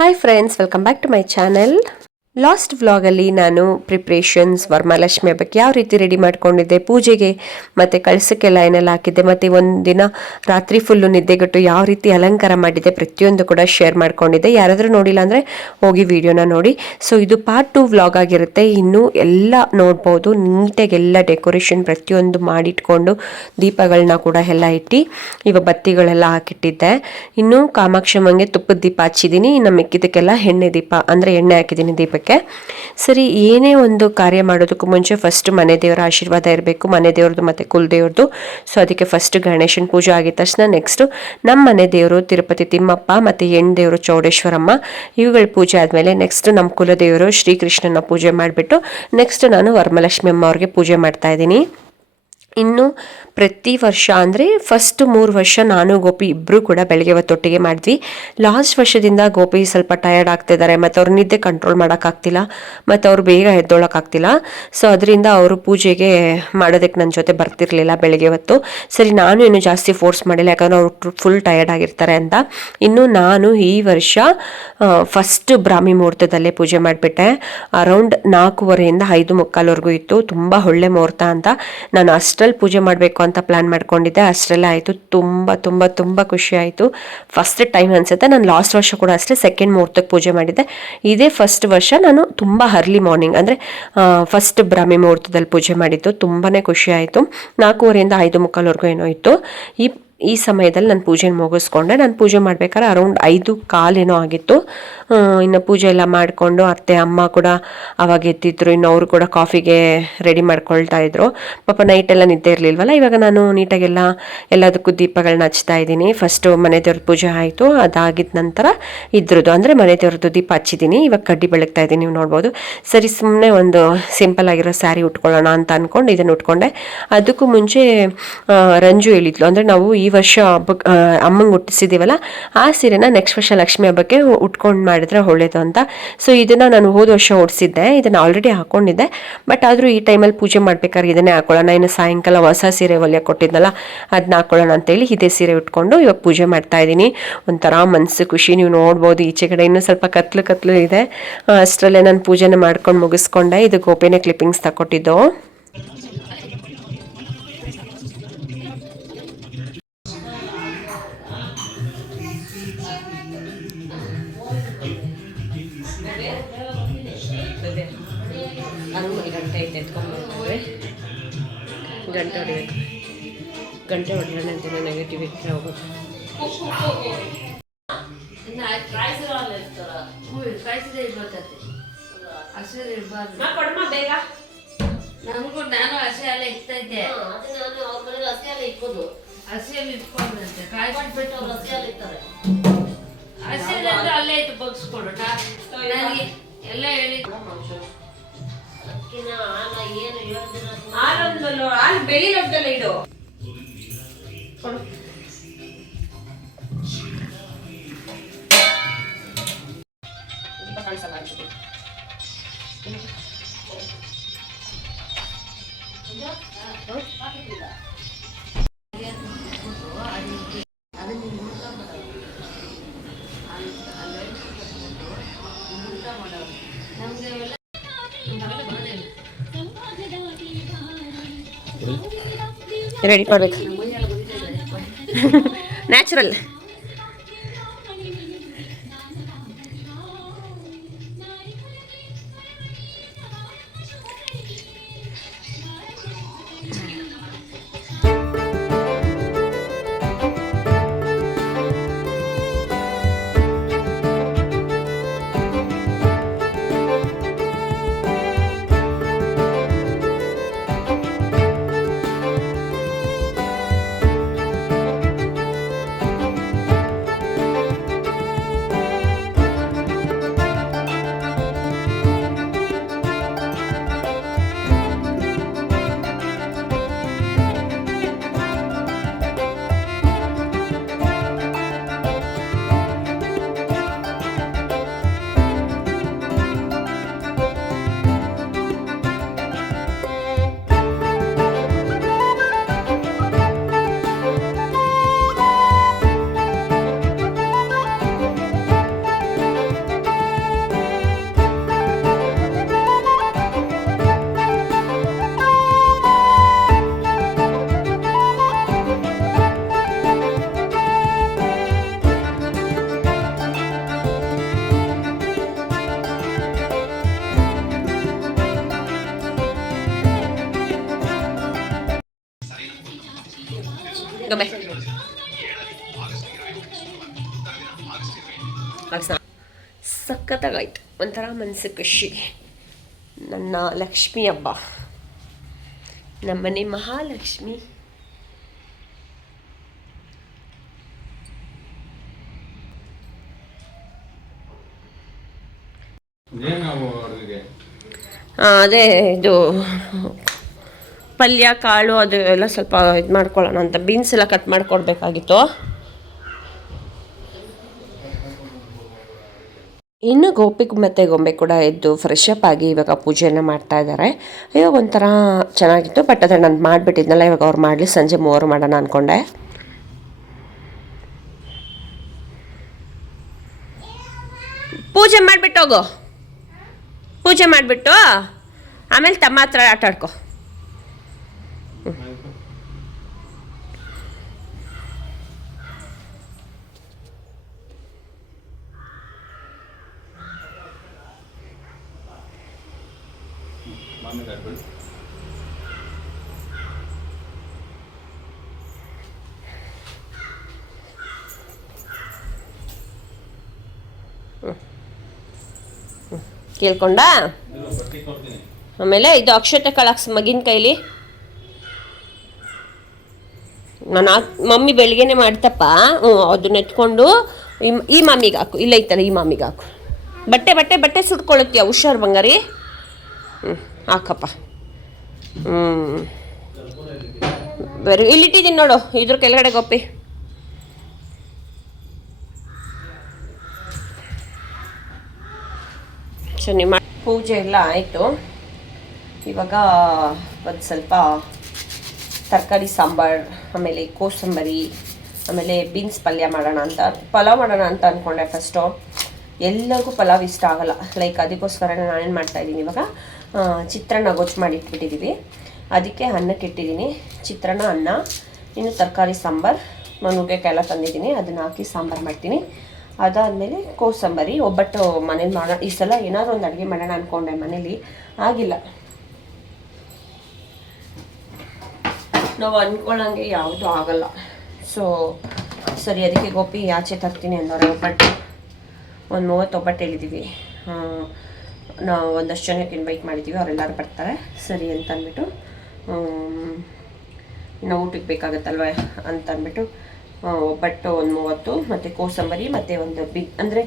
Hi friends, welcome back to my channel. Last ವ್ಲಾಗಲ್ಲಿ ನಾನು preparations Varamahalakshmi ಹಬ್ಬಕ್ಕೆ ಯಾವ ರೀತಿ ರೆಡಿ ಮಾಡ್ಕೊಂಡಿದ್ದೆ, ಪೂಜೆಗೆ ಮತ್ತು ಕಳಸಕ್ಕೆಲ್ಲ ಏನೆಲ್ಲ ಹಾಕಿದ್ದೆ, ಮತ್ತು ಒಂದಿನ ರಾತ್ರಿ ಫುಲ್ಲು ನಿದ್ದೆಗೆಟ್ಟು ಯಾವ ರೀತಿ ಅಲಂಕಾರ ಮಾಡಿದ್ದೆ ಪ್ರತಿಯೊಂದು ಕೂಡ ಶೇರ್ ಮಾಡ್ಕೊಂಡಿದ್ದೆ. ಯಾರಾದರೂ ನೋಡಿಲ್ಲ ಅಂದರೆ ಹೋಗಿ ವಿಡಿಯೋನ ನೋಡಿ. ಸೊ ಇದು ಪಾರ್ಟ್ 2 ವ್ಲಾಗ್ ಆಗಿರುತ್ತೆ. ಇನ್ನೂ ಎಲ್ಲ ನೋಡ್ಬೋದು, ನೀಟಾಗಿ ಎಲ್ಲ ಡೆಕೋರೇಷನ್ ಪ್ರತಿಯೊಂದು ಮಾಡಿಟ್ಕೊಂಡು ದೀಪಗಳನ್ನ ಕೂಡ ಎಲ್ಲ ಇಟ್ಟು ಇವಾಗ ಬತ್ತಿಗಳೆಲ್ಲ ಹಾಕಿಟ್ಟಿದ್ದೆ. ಇನ್ನು ಕಾಮಾಕ್ಷಮ್ಮಂಗೆ ತುಪ್ಪದ ದೀಪ ಹಚ್ಚಿದ್ದೀನಿ. ಇನ್ನು ಮಿಕ್ಕಿದ್ದಕ್ಕೆಲ್ಲ ಎಣ್ಣೆ ದೀಪ ಅಂದರೆ ಎಣ್ಣೆ ಹಾಕಿದ್ದೀನಿ ದೀಪಕ್ಕೆ. ಸರಿ, ಏನೇ ಒಂದು ಕಾರ್ಯ ಮಾಡೋದಕ್ಕೂ ಮುಂಚೆ ಫಸ್ಟ್ ಮನೆ ದೇವರ ಆಶೀರ್ವಾದ ಇರಬೇಕು, ಮನೆ ದೇವ್ರದ್ದು ಮತ್ತು ಕುಲದೇವ್ರದ್ದು. ಸೊ ಅದಕ್ಕೆ ಫಸ್ಟ್ ಗಣೇಶನ ಪೂಜೆ ಆಗಿದ ತಕ್ಷಣ ನೆಕ್ಸ್ಟು ನಮ್ಮ ಮನೆ ದೇವರು ತಿರುಪತಿ ತಿಮ್ಮಪ್ಪ ಮತ್ತು ಹೆಣ್ಣು ದೇವರು ಚೌಡೇಶ್ವರಮ್ಮ, ಇವುಗಳ ಪೂಜೆ ಆದಮೇಲೆ ನೆಕ್ಸ್ಟ್ ನಮ್ಮ ಕುಲದೇವರು ಶ್ರೀಕೃಷ್ಣನ ಪೂಜೆ ಮಾಡಿಬಿಟ್ಟು ನೆಕ್ಸ್ಟ್ ನಾನು ವರಮಹಾಲಕ್ಷ್ಮಿ ಅಮ್ಮ ಅವ್ರಿಗೆ ಪೂಜೆ ಮಾಡ್ತಾ ಇದ್ದೀನಿ. ಇನ್ನು ಪ್ರತಿ ವರ್ಷ ಅಂದರೆ ಫಸ್ಟ್ 3 ವರ್ಷ ನಾನು ಗೋಪಿ ಇಬ್ಬರು ಕೂಡ ಬೆಳಗ್ಗೆ ಹೊತ್ತೊಟ್ಟಿಗೆ ಮಾಡಿದ್ವಿ. ಲಾಸ್ಟ್ ವರ್ಷದಿಂದ ಗೋಪಿ ಸ್ವಲ್ಪ ಟಯರ್ಡ್ ಆಗ್ತಿದ್ದಾರೆ ಮತ್ತು ಅವ್ರ ನಿದ್ದೆ ಕಂಟ್ರೋಲ್ ಮಾಡೋಕ್ಕಾಗ್ತಿಲ್ಲ ಮತ್ತು ಅವ್ರು ಬೇಗ ಎದ್ದೊಳಕ್ಕಾಗ್ತಿಲ್ಲ. ಸೊ ಅದರಿಂದ ಅವರು ಪೂಜೆಗೆ ಮಾಡೋದಕ್ಕೆ ನನ್ನ ಜೊತೆ ಬರ್ತಿರ್ಲಿಲ್ಲ ಬೆಳಗ್ಗೆ ಹೊತ್ತು. ಸರಿ, ನಾನು ಏನು ಜಾಸ್ತಿ ಫೋರ್ಸ್ ಮಾಡಿಲ್ಲ, ಯಾಕಂದರೆ ಅವರು ಫುಲ್ ಟಯರ್ಡ್ ಆಗಿರ್ತಾರೆ ಅಂತ. ಇನ್ನು ನಾನು ಈ ವರ್ಷ ಫಸ್ಟ್ ಬ್ರಾಹ್ಮಿ ಮುಹೂರ್ತದಲ್ಲೇ ಪೂಜೆ ಮಾಡಿಬಿಟ್ಟೆ. ಅರೌಂಡ್ 4:15 5:45ವರೆಗೂ ಇತ್ತು. ತುಂಬ ಒಳ್ಳೆ ಮುಹೂರ್ತ ಅಂತ ನಾನು ಅಷ್ಟರಲ್ಲಿ ಪೂಜೆ ಮಾಡಬೇಕು ಅಂತ ಪ್ಲ್ಯಾನ್ ಮಾಡ್ಕೊಂಡಿದ್ದೆ. ಅಷ್ಟರೆಲ್ಲ ಆಯಿತು. ತುಂಬ ತುಂಬ ತುಂಬ ಖುಷಿ ಆಯಿತು. ಫಸ್ಟ್ ಟೈಮ್ ಅನಿಸುತ್ತೆ. ನಾನು ಲಾಸ್ಟ್ ವರ್ಷ ಕೂಡ ಅಷ್ಟೇ ಸೆಕೆಂಡ್ ಮುಹೂರ್ತಕ್ಕೆ ಪೂಜೆ ಮಾಡಿದ್ದೆ. ಇದೇ ಫಸ್ಟ್ ವರ್ಷ ನಾನು ತುಂಬ ಅರ್ಲಿ ಮಾರ್ನಿಂಗ್ ಅಂದರೆ ಫಸ್ಟ್ ಬ್ರಾಹ್ಮಿ ಮುಹೂರ್ತದಲ್ಲಿ ಪೂಜೆ ಮಾಡಿದ್ದು. ತುಂಬಾ ಖುಷಿ ಆಯಿತು. 4:15 5:45ವರೆಗೂ ಏನೋ ಇತ್ತು. ಈ ಸಮಯದಲ್ಲಿ ನಾನು ಪೂಜೆನ ಮುಗಿಸ್ಕೊಂಡೆ. ನಾನು ಪೂಜೆ ಮಾಡ್ಬೇಕಾದ್ರೆ ಅರೌಂಡ್ 5:15 ಏನೋ ಆಗಿತ್ತು. ಇನ್ನು ಪೂಜೆ ಎಲ್ಲ ಮಾಡಿಕೊಂಡು ಅತ್ತೆ ಅಮ್ಮ ಕೂಡ ಅವಾಗ ಎತ್ತಿದ್ರು. ಇನ್ನು ಅವರು ಕೂಡ ಕಾಫಿಗೆ ರೆಡಿ ಮಾಡ್ಕೊಳ್ತಾ ಇದ್ರು. ಪಾಪ ನೈಟೆಲ್ಲ ನಿದ್ದೆ ಇರಲಿಲ್ವಲ್ಲ. ಇವಾಗ ನಾನು ನೀಟಾಗೆಲ್ಲ ಎಲ್ಲದಕ್ಕೂ ದೀಪಗಳನ್ನ ಹಚ್ತಾ ಇದ್ದೀನಿ. ಫಸ್ಟು ಮನೆ ದೇವ್ರ ಪೂಜೆ ಆಯಿತು. ಅದಾಗಿದ್ದ ನಂತರ ಇದ್ರದ್ದು ಅಂದರೆ ಮನೆ ದೇವ್ರದ್ದು ದೀಪ ಹಚ್ಚಿದ್ದೀನಿ. ಇವಾಗ ಕಡ್ಡಿ ಬೆಳಗ್ತಾ ಇದ್ದೀನಿ, ನೀವು ನೋಡ್ಬೋದು. ಸರಿ, ಸುಮ್ಮನೆ ಒಂದು ಸಿಂಪಲ್ ಆಗಿರೋ ಸ್ಯಾರಿ ಉಟ್ಕೊಳ್ಳೋಣ ಅಂತ ಅಂದ್ಕೊಂಡು ಇದನ್ನು ಉಟ್ಕೊಂಡೆ. ಅದಕ್ಕೂ ಮುಂಚೆ ರಂಜು ಹೇಳಿದ್ಲು, ಅಂದರೆ ನಾವು ಈ ವರ್ಷ ಹಬ್ಬಕ್ಕೆ ಅಮ್ಮಂಗೆ ಹುಟ್ಟಿಸಿದ್ದೀವಲ್ಲ, ಆ ಸೀರೆನ ನೆಕ್ಸ್ಟ್ ವರ್ಷ ಲಕ್ಷ್ಮಿ ಹಬ್ಬಕ್ಕೆ ಉಟ್ಕೊಂಡು ಮಾಡಿದ್ರೆ ಒಳ್ಳೇದು ಅಂತ. ಸೊ ಇದನ್ನು ನಾನು ಹೋದ ವರ್ಷ ಉಡಿಸಿದ್ದೆ. ಇದನ್ನು ಆಲ್ರೆಡಿ ಹಾಕ್ಕೊಂಡಿದ್ದೆ. ಬಟ್ ಆದರೂ ಈ ಟೈಮಲ್ಲಿ ಪೂಜೆ ಮಾಡ್ಬೇಕಾದ್ರೆ ಇದನ್ನೇ ಹಾಕೊಳ್ಳೋಣ. ಇನ್ನು ಸಾಯಂಕಾಲ ಹೊಸ ಸೀರೆ ಹೊಲಿಯ ಕೊಟ್ಟಿದ್ನಲ್ಲ, ಅದನ್ನ ಹಾಕೊಳ್ಳೋಣ ಅಂತೇಳಿ ಇದೇ ಸೀರೆ ಉಟ್ಕೊಂಡು ಇವಾಗ ಪೂಜೆ ಮಾಡ್ತಾ ಇದ್ದೀನಿ. ಒಂಥರ ಮನಸ್ಸು ಖುಷಿ. ನೀವು ನೋಡ್ಬೋದು ಈಚೆ ಕಡೆ ಇನ್ನೂ ಸ್ವಲ್ಪ ಕತ್ಲು ಇದೆ. ಅಷ್ಟರಲ್ಲೇ ನಾನು ಪೂಜೆನ ಮಾಡ್ಕೊಂಡು ಮುಗಿಸ್ಕೊಂಡೆ. ಇದು ಗೋಪಿನೇ ಕ್ಲಿಪ್ಪಿಂಗ್ಸ್ ತಗೊಟ್ಟಿದ್ದು. ಗಂಟೆ ಹೊಡೆಯೋಣ ಅಂತ ನೆಗೆಟಿವ್ ಇಟ್ಟರೆ ಹೋಗೋದು. ನಾನು ಹಸಿ ಅಲ್ಲೇ ಇಡ್ತಾ ಇದ್ದೆ. ಹಸಿಯಲ್ಲಿ ಇಟ್ಕೊಂಡ್ರಂತೆ ಕಾಯಿಸ್ಬಿಟ್ಟು ಅವ್ರು ಹಸಿಯಲ್ಲಿ ಇರ್ತಾರೆ. ಹಸಿಯಲ್ಲಿ ಅಲ್ಲೇ ಇಟ್ಟು ಬಗ್ಸ್ಕೊಡು. ನನಗೆ ಎಲ್ಲ ಹೇಳಿ ಹಾಲು ಬೆಳಿ ಲೋಟದಲ್ಲ ಇಡು. ರೆಡಿ ಮಾಡ್ಬೇಕು. ನ್ಯಾಚುರಲ್. ಸಖತ್ತಾಗಾಯ್ತು, ಒಂಥರ ಮನಸ್ಸು ಖುಷಿ. ನನ್ನ ಲಕ್ಷ್ಮಿ ಹಬ್ಬ, ನಮ್ಮನೆ ಮಹಾಲಕ್ಷ್ಮಿ. ಅದೇ ಇದು ಪಲ್ಯ ಕಾಳು ಅದು ಎಲ್ಲ ಸ್ವಲ್ಪ ಇದು ಮಾಡ್ಕೊಳ್ಳೋಣ ಅಂತ ಬೀನ್ಸ್ ಎಲ್ಲ ಕಟ್ ಮಾಡ್ಕೊಡ್ಬೇಕಾಗಿತ್ತು. ಇನ್ನು ಗೋಪಿಗೆ ಮತ್ತು ಗೊಂಬೆ ಕೂಡ ಎದ್ದು ಫ್ರೆಶ್ ಅಪ್ ಆಗಿ ಇವಾಗ ಪೂಜೆಯನ್ನು ಮಾಡ್ತಾ ಇದ್ದಾರೆ. ಇವಾಗ ಒಂಥರ ಚೆನ್ನಾಗಿತ್ತು, ಬಟ್ ಅದೇ ನಾನು ಮಾಡಿಬಿಟ್ಟಿದ್ನಲ್ಲ, ಇವಾಗ ಅವ್ರು ಮಾಡಲಿ ಸಂಜೆ 3 ಮಾಡೋಣ ಅಂದ್ಕೊಂಡೆ. ಪೂಜೆ ಮಾಡಿಬಿಟ್ಟು ಹೋಗು, ಪೂಜೆ ಮಾಡಿಬಿಟ್ಟು ಆಮೇಲೆ ತಮ್ಮ ಹತ್ರ ಆಟ ಆಡ್ಕೊ. ಕೇಳ್ಕೊಂಡ ಆಮೇಲೆ ಇದು ಅಕ್ಷತೆ ಕಳಕ್ಸ್ ಮಗಿನ ಕೈಲಿ. ನಾನು ಮಮ್ಮಿ ಬೆಳಿಗ್ಗೆನೆ ಮಾಡ್ತಪ್ಪ. ಅದನ್ನ ಎತ್ಕೊಂಡು ಈ ಮಾಮಿಗೆ ಹಾಕು, ಇಲ್ಲ ಐತಲ್ಲ ಈ ಮಾಮಿಗೆ ಹಾಕು. ಬಟ್ಟೆ ಬಟ್ಟೆ ಬಟ್ಟೆ ಸುಟ್ಕೊಳ್ಳುತ್ತೀಯ, ಹುಷಾರು ಬಂಗಾರಿ. ಹಾಕಪ್ಪ. ಇಲ್ಲಿಟ್ಟಿದ್ದೀನಿ ನೋಡು, ಇದ್ರ ಕೆಳಗಡೆ ಗೊಪ್ಪಿ. ನಿಮ್ಮ ಪೂಜೆ ಎಲ್ಲ ಆಯಿತು. ಇವಾಗ ಒಂದು ಸ್ವಲ್ಪ ತರಕಾರಿ ಸಾಂಬಾರು, ಆಮೇಲೆ ಕೋಸಂಬರಿ, ಆಮೇಲೆ ಬೀನ್ಸ್ ಪಲ್ಯ ಮಾಡೋಣ ಅಂತ, ಪಲಾವ್ ಮಾಡೋಣ ಅಂತ ಅಂದ್ಕೊಂಡೆ. ಫಸ್ಟು ಎಲ್ಲರಿಗೂ ಪಲಾವ್ ಇಷ್ಟ ಆಗಲ್ಲ, ಲೈಕ್ ಅದಕ್ಕೋಸ್ಕರ ನಾನೇನು ಮಾಡ್ತಾಯಿದ್ದೀನಿ ಇವಾಗ ಚಿತ್ರಾನ್ನ ಗೊಜ್ಜು ಮಾಡಿ ಇಟ್ಬಿಟ್ಟಿದ್ದೀವಿ. ಅದಕ್ಕೆ ಅನ್ನಕ್ಕೆ ಇಟ್ಟಿದ್ದೀನಿ. ಚಿತ್ರಾನ್ನ, ಅನ್ನ, ಇನ್ನು ತರಕಾರಿ ಸಾಂಬಾರು, ನುಗ್ಗೆಕಾಯಿ ಎಲ್ಲ ತಂದಿದ್ದೀನಿ, ಅದನ್ನು ಹಾಕಿ ಸಾಂಬಾರು ಮಾಡ್ತೀನಿ. ಅದಾದಮೇಲೆ ಕೋಸಂಬರಿ, ಒಬ್ಬಟ್ಟು ಮನೇಲಿ ಮಾಡೋಣ. ಈ ಸಲ ಏನಾದರೂ ಒಂದು ಅಡುಗೆ ಮಾಡೋಣ ಅಂದ್ಕೊಂಡೆ, ಮನೇಲಿ ಆಗಿಲ್ಲ. ನಾವು ಅಂದ್ಕೊಳ್ಳಂಗೆ ಯಾವುದೂ ಆಗಲ್ಲ. ಸರಿ ಅದಕ್ಕೆ ಗೋಪಿ ಆಚೆ ತರ್ತೀನಿ ಅಂದವ್ರೆ. ಒಬ್ಬಟ್ಟು ಒಂದು 30 ಒಬ್ಬಟ್ಟು ಹೇಳಿದ್ದೀವಿ. ನಾವು ಒಂದಷ್ಟು ಜನಕ್ಕೆ ಇನ್ವೈಟ್ ಮಾಡಿದ್ದೀವಿ, ಅವರೆಲ್ಲರೂ ಬರ್ತಾರೆ ಸರಿ ಅಂತ ಅಂದ್ಬಿಟ್ಟು. ಇನ್ನು ಊಟಕ್ಕೆ ಬೇಕಾಗತ್ತಲ್ವ ಅಂತ ಅಂದ್ಬಿಟ್ಟು ಒಬ್ಬಟ್ಟು ಒಂದು 30 ಮತ್ತು ಕೋಸಂಬರಿ ಮತ್ತು ಒಂದು ಅಂದರೆ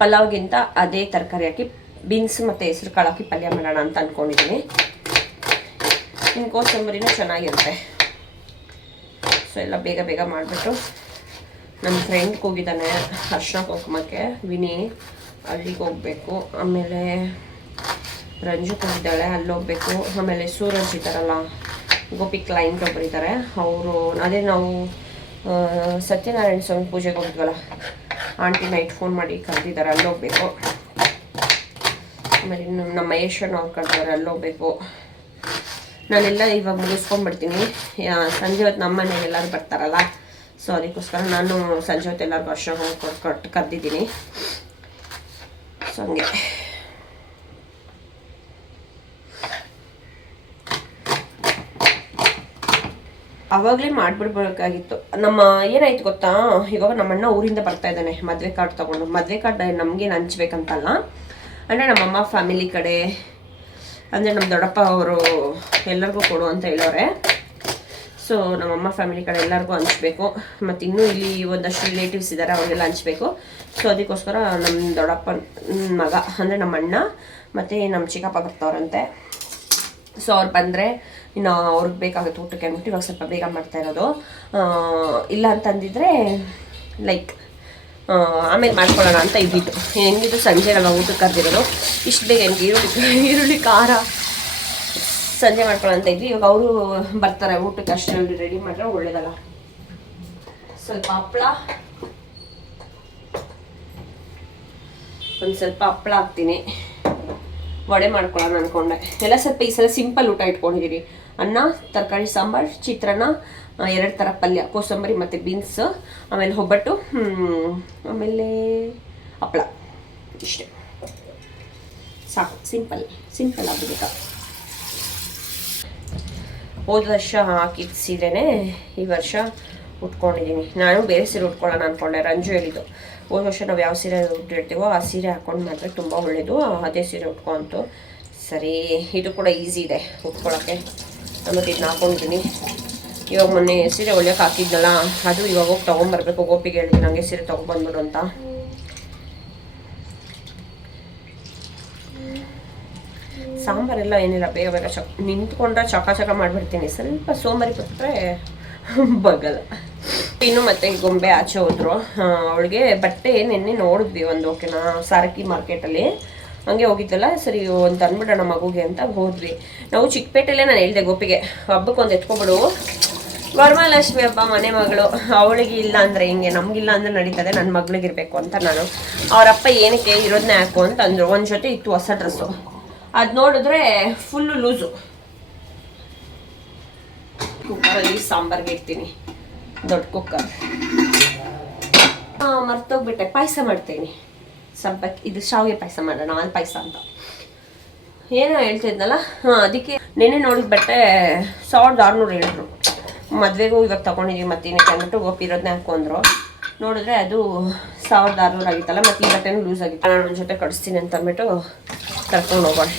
ಪಲಾವ್ಗಿಂತ ಅದೇ ತರಕಾರಿ ಹಾಕಿ ಬೀನ್ಸ್ ಮತ್ತು ಹೆಸ್ರು ಕಾಳು ಹಾಕಿ ಪಲ್ಯ ಮಾಡೋಣ ಅಂತ ಅಂದ್ಕೊಂಡಿದ್ದೀನಿ. ಇನ್ನು ಕೋಸಂಬರಿನೂ ಚೆನ್ನಾಗಿರುತ್ತೆ. ಸೊ ಎಲ್ಲ ಬೇಗ ಬೇಗ ಮಾಡಿಬಿಟ್ಟು ನನ್ನ ಫ್ರೆಂಡ್ಗೆ ಹೋಗಿದ್ದಾನೆ ಅರ್ಶಿನ ಕುಂಕುಮಕ್ಕೆ, ವಿನಿ, ಅಲ್ಲಿಗೆ ಹೋಗಬೇಕು. ಆಮೇಲೆ ರಂಜುಕ್ ಹೋಗಿದ್ದಾಳೆ, ಅಲ್ಲಿ ಹೋಗಬೇಕು. ಆಮೇಲೆ ಸೂರಜ್ ಇದ್ದಾರಲ್ಲ, ಗೋಪಿ ಕ್ಲೈಂಟ್ ಒಬ್ಬರು ಇದ್ದಾರೆ, ಅವರು ಅದೇ ನಾವು ಸತ್ಯನಾರಾಯಣ ಸ್ವಾಮಿ ಪೂಜೆಗೆ ಹೋಗಿದ್ವಲ್ಲ, ಆಂಟಿ ನೈಟ್ ಫೋನ್ ಮಾಡಿ ಕರೆದಿದ್ದಾರೆ, ಅಲ್ಲಿ ಹೋಗ್ಬೇಕು. ಆಮೇಲೆ ಇನ್ನು ನಮ್ಮ ಮಹೇಶಣ್ಣ ಅವ್ರು ಕರೆದಿದ್ದಾರೆ, ಅಲ್ಲಿ ಹೋಗ್ಬೇಕು. ನಾನೆಲ್ಲ ಇವಾಗ ಮುಗಿಸ್ಕೊಂಡ್ಬಿಡ್ತೀನಿ. ಸಂಜೆ ಹೊತ್ತು ನಮ್ಮ ಮನೆಗೆ ಎಲ್ಲರೂ ಬರ್ತಾರಲ್ಲ, ಸೊ ಅದಕ್ಕೋಸ್ಕರ ನಾನು ಸಂಜೆ ಹೊತ್ತು ಎಲ್ಲರಿಗೂ ಅರ್ಶಿನ ಕೊಟ್ಟು ಕರೆದಿದ್ದೀನಿ. ಸೊ ಹಂಗೆ ಅವಾಗಲೇ ಮಾಡಿಬಿಡ್ಬೇಕಾಗಿತ್ತು. ನಮ್ಮ ಏನಾಯ್ತು ಗೊತ್ತಾ, ಇವಾಗ ನಮ್ಮಣ್ಣ ಊರಿಂದ ಬರ್ತಾ ಇದ್ದಾನೆ ಮದುವೆ ಕಾರ್ಡ್ ತೊಗೊಂಡು. ಮದುವೆ ಕಾರ್ಡ್ ನಮಗೇನು ಹಂಚ್ಬೇಕಂತಲ್ಲ, ಅಂದರೆ ನಮ್ಮಮ್ಮ ಫ್ಯಾಮಿಲಿ ಕಡೆ, ಅಂದರೆ ನಮ್ಮ ದೊಡ್ಡಪ್ಪ ಅವರು ಎಲ್ಲರಿಗೂ ಕೊಡು ಅಂತ ಹೇಳೋರೆ. ಸೊ ನಮ್ಮಮ್ಮ ಫ್ಯಾಮಿಲಿ ಕಡೆ ಎಲ್ಲರಿಗೂ ಹಂಚ್ಬೇಕು. ಮತ್ತು ಇನ್ನೂ ಇಲ್ಲಿ ಒಂದಷ್ಟು ರಿಲೇಟಿವ್ಸ್ ಇದ್ದಾರೆ, ಅವರಿಗೆಲ್ಲ ಹಂಚ್ಬೇಕು. ಸೊ ಅದಕ್ಕೋಸ್ಕರ ನಮ್ಮ ದೊಡ್ಡಪ್ಪ ಮಗ ಅಂದರೆ ನಮ್ಮ ಅಣ್ಣ ಮತ್ತು ನಮ್ಮ ಚಿಕ್ಕಪ್ಪ ಬರ್ತಾವ್ರಂತೆ. ಸೊ ಅವ್ರು ಬಂದರೆ ಇನ್ನು ಅವ್ರಿಗೆ ಬೇಕಾಗುತ್ತೆ ಊಟಕ್ಕೆ ಅಂದ್ಬಿಟ್ಟು ಇವಾಗ ಸ್ವಲ್ಪ ಬೇಗ ಮಾಡ್ತಾ ಇರೋದು. ಇಲ್ಲ ಅಂತಂದಿದ್ರೆ ಲೈಕ್ ಆಮೇಲೆ ಮಾಡ್ಕೊಳ್ಳೋಣ ಅಂತ ಇದ್ದಿತ್ತು. ಹೆಂಗಿದ್ದು ಸಂಜೆ ಅಲ್ವಾ ಊಟಕ್ಕೆ ಕರೆದಿರೋದು, ಇಷ್ಟು ಬೇಗ ಹೆಂಗೆ ಈರುಳ್ಳಿ ಖಾರ ಸಂಜೆ ಮಾಡ್ಕೊಳ್ಳೋ ಅಂತ ಇದ್ವಿ. ಇವಾಗ ಅವರು ಬರ್ತಾರೆ ಊಟಕ್ಕೆ, ಅಷ್ಟರಲ್ಲಿ ರೆಡಿ ಮಾಡಿದ್ರೆ ಒಳ್ಳೇದಲ್ಲ. ಸ್ವಲ್ಪ ಹಪ್ಪಳ, ಒಂದು ಸ್ವಲ್ಪ ಹಪ್ಪಳ ಹಾಕ್ತೀನಿ. ವಡೆ ಮಾಡ್ಕೊಳ್ಳೋಣ ಅಂದ್ಕೊಂಡೆ. ಎಲ್ಲ ಸ್ವಲ್ಪ ಈ ಸಲ ಸಿಂಪಲ್ ಊಟ ಇಟ್ಕೊಂಡಿದ್ದೀವಿ. ಅನ್ನ, ತರಕಾರಿ ಸಾಂಬಾರು, ಚಿತ್ರಾನ್ನ, 2 ಥರ ಪಲ್ಯ, ಕೋಸಂಬರಿ ಮತ್ತು ಬೀನ್ಸ್, ಆಮೇಲೆ ಒಬ್ಬಟ್ಟು, ಆಮೇಲೆ ಹಪ್ಪಳ, ಇಷ್ಟೇ ಸಾಕು. ಸಿಂಪಲ್ ಆಗ್ಬಿಡುತ್ತಾ. ಹೋದ ವರ್ಷ ಹಾಕಿದ ಸೀರೆನೇ ಈ ವರ್ಷ ಉಟ್ಕೊಂಡಿದ್ದೀನಿ. ನಾನು ಬೇರೆ ಸೀರೆ ಉಟ್ಕೊಳ್ಳೋಣ ಅಂದ್ಕೊಂಡೆ. ರಂಜು ಹೇಳಿದ್ದು ಹೋದ ವರ್ಷ ನಾವು ಯಾವ ಸೀರೆ ಉಟ್ಟಿರ್ತೀವೋ ಆ ಸೀರೆ ಹಾಕೊಂಡು ಮಾಡಿದ್ರೆ ತುಂಬ ಒಳ್ಳೆಯದು. ಅದೇ ಸೀರೆ ಉಟ್ಕೊ ಅಂತು. ಸರಿ, ಇದು ಕೂಡ ಈಸಿ ಇದೆ ಉಟ್ಕೊಳ್ಳೋಕ್ಕೆ. ಮತ್ತು ಇದನ್ನ ಹಾಕೊಂಡಿದ್ದೀನಿ. ಇವಾಗ ಮೊನ್ನೆ ಸೀರೆ ಒಳ್ಳೆಯಕ್ಕೆ ಹಾಕಿದ್ನಲ್ಲ, ಅದು ಇವಾಗ ಹೋಗಿ ತೊಗೊಂಬರ್ಬೇಕು. ಗೋಪಿಗೆ ಹೇಳಿದ್ದೀನಿ ನನಗೆ ಸೀರೆ ತೊಗೊಂಬಂದ್ಬಿಡು ಅಂತ. ಸಾಂಬಾರೆಲ್ಲ ಏನಿಲ್ಲ, ಬೇಗ ಬೇಗ ನಿಂತ್ಕೊಂಡ್ರೆ ಚಕ ಮಾಡಿಬಿಡ್ತೀನಿ. ಸ್ವಲ್ಪ ಸೋಂಬಾರಿ ಬಿಟ್ಟರೆ ಬಗಲ್ಲ. ಇನ್ನು ಮತ್ತೆ ಗೊಂಬೆ ಆಚೆ ಹೋದ್ರು. ಅವಳಿಗೆ ಬಟ್ಟೆ ನಿನ್ನೆ ನೋಡಿದ್ವಿ ಒಂದು, ಓಕೆನಾ, ಸಾರಕ್ಕಿ ಮಾರ್ಕೆಟಲ್ಲಿ ಹಂಗೆ ಹೋಗಿದ್ದಲ್ಲ. ಸರಿ ಒಂದು ತಂದ್ಬಿಡೋಣ ಮಗುಗೆ ಅಂತ ಹೋದ್ವಿ ನಾವು. ಚಿಕ್ಕಪೇಟೆಲ್ಲೇ ನಾನು ಹೇಳಿದೆ ಗೋಪಿಗೆ, ಹಬ್ಬಕ್ಕೆ ಒಂದು ಎತ್ಕೊಬಿಡು, ವರಮಹಾಲಕ್ಷ್ಮಿ ಹಬ್ಬ, ಮನೆ ಮಗಳು, ಅವಳಿಗೆ ಇಲ್ಲ ಅಂದರೆ ಹಿಂಗೆ, ನಮಗಿಲ್ಲ ಅಂದರೆ ನಡೀತದೆ, ನನ್ನ ಮಗಳಿಗಿರ್ಬೇಕು ಅಂತ ನಾನು. ಅವರಪ್ಪ ಏನಕ್ಕೆ ಇರೋದನ್ನೇ ಹಾಕು ಅಂತ ಅಂದರು. ಒಂದು ಜೊತೆ ಇತ್ತು ಹೊಸ ಡ್ರೆಸ್ಸು, ಅದು ನೋಡಿದ್ರೆ ಫುಲ್ಲು ಲೂಸು. ಕುಕ್ಕರಲ್ಲಿ ಸಾಂಬಾರ್ಗೆ ಇಡ್ತೀನಿ, ದೊಡ್ಡ ಕುಕ್ಕರ್. ಮರ್ತೋಗ್ಬಿಟ್ಟೆ, ಪಾಯಸ ಮಾಡ್ತೀನಿ ಸ್ವಲ್ಪ. ಇದು ಶಾವಿಗೆ ಪಾಯಸ ಮಾಡೋಣ, ಹಾಲು ಪಾಯಸ ಅಂತ ಏನೋ ಹೇಳ್ತಿದ್ನಲ್ಲ. ಅದಕ್ಕೆ ನೆನೆ ನೋಡಿದ ಬಟ್ಟೆ 1600 ಹೇಳಿದ್ರು. ಮದುವೆಗೂ ಇವಾಗ ತೊಗೊಂಡಿದ್ದೀವಿ ಮತ್ತೇನಕ್ಕೆ ಅಂದ್ಬಿಟ್ಟು ಗೋಪಿ ಇರೋದನ್ನೇ ಹಾಕೊಂಡ್ರು. ನೋಡಿದ್ರೆ ಅದು 1600 ಆಗಿತ್ತಲ್ಲ. ಮತ್ತು ಈ ಬಟ್ಟೆನೂ ಲೂಸ್ ಆಗಿತ್ತು. ನಾನು ಒಂದು ಜೊತೆ ಕಳಿಸ್ತೀನಿ ಅಂತ ಅಂದ್ಬಿಟ್ಟು ಕರ್ಕೊಂಡು ಹೋಗೋಣ.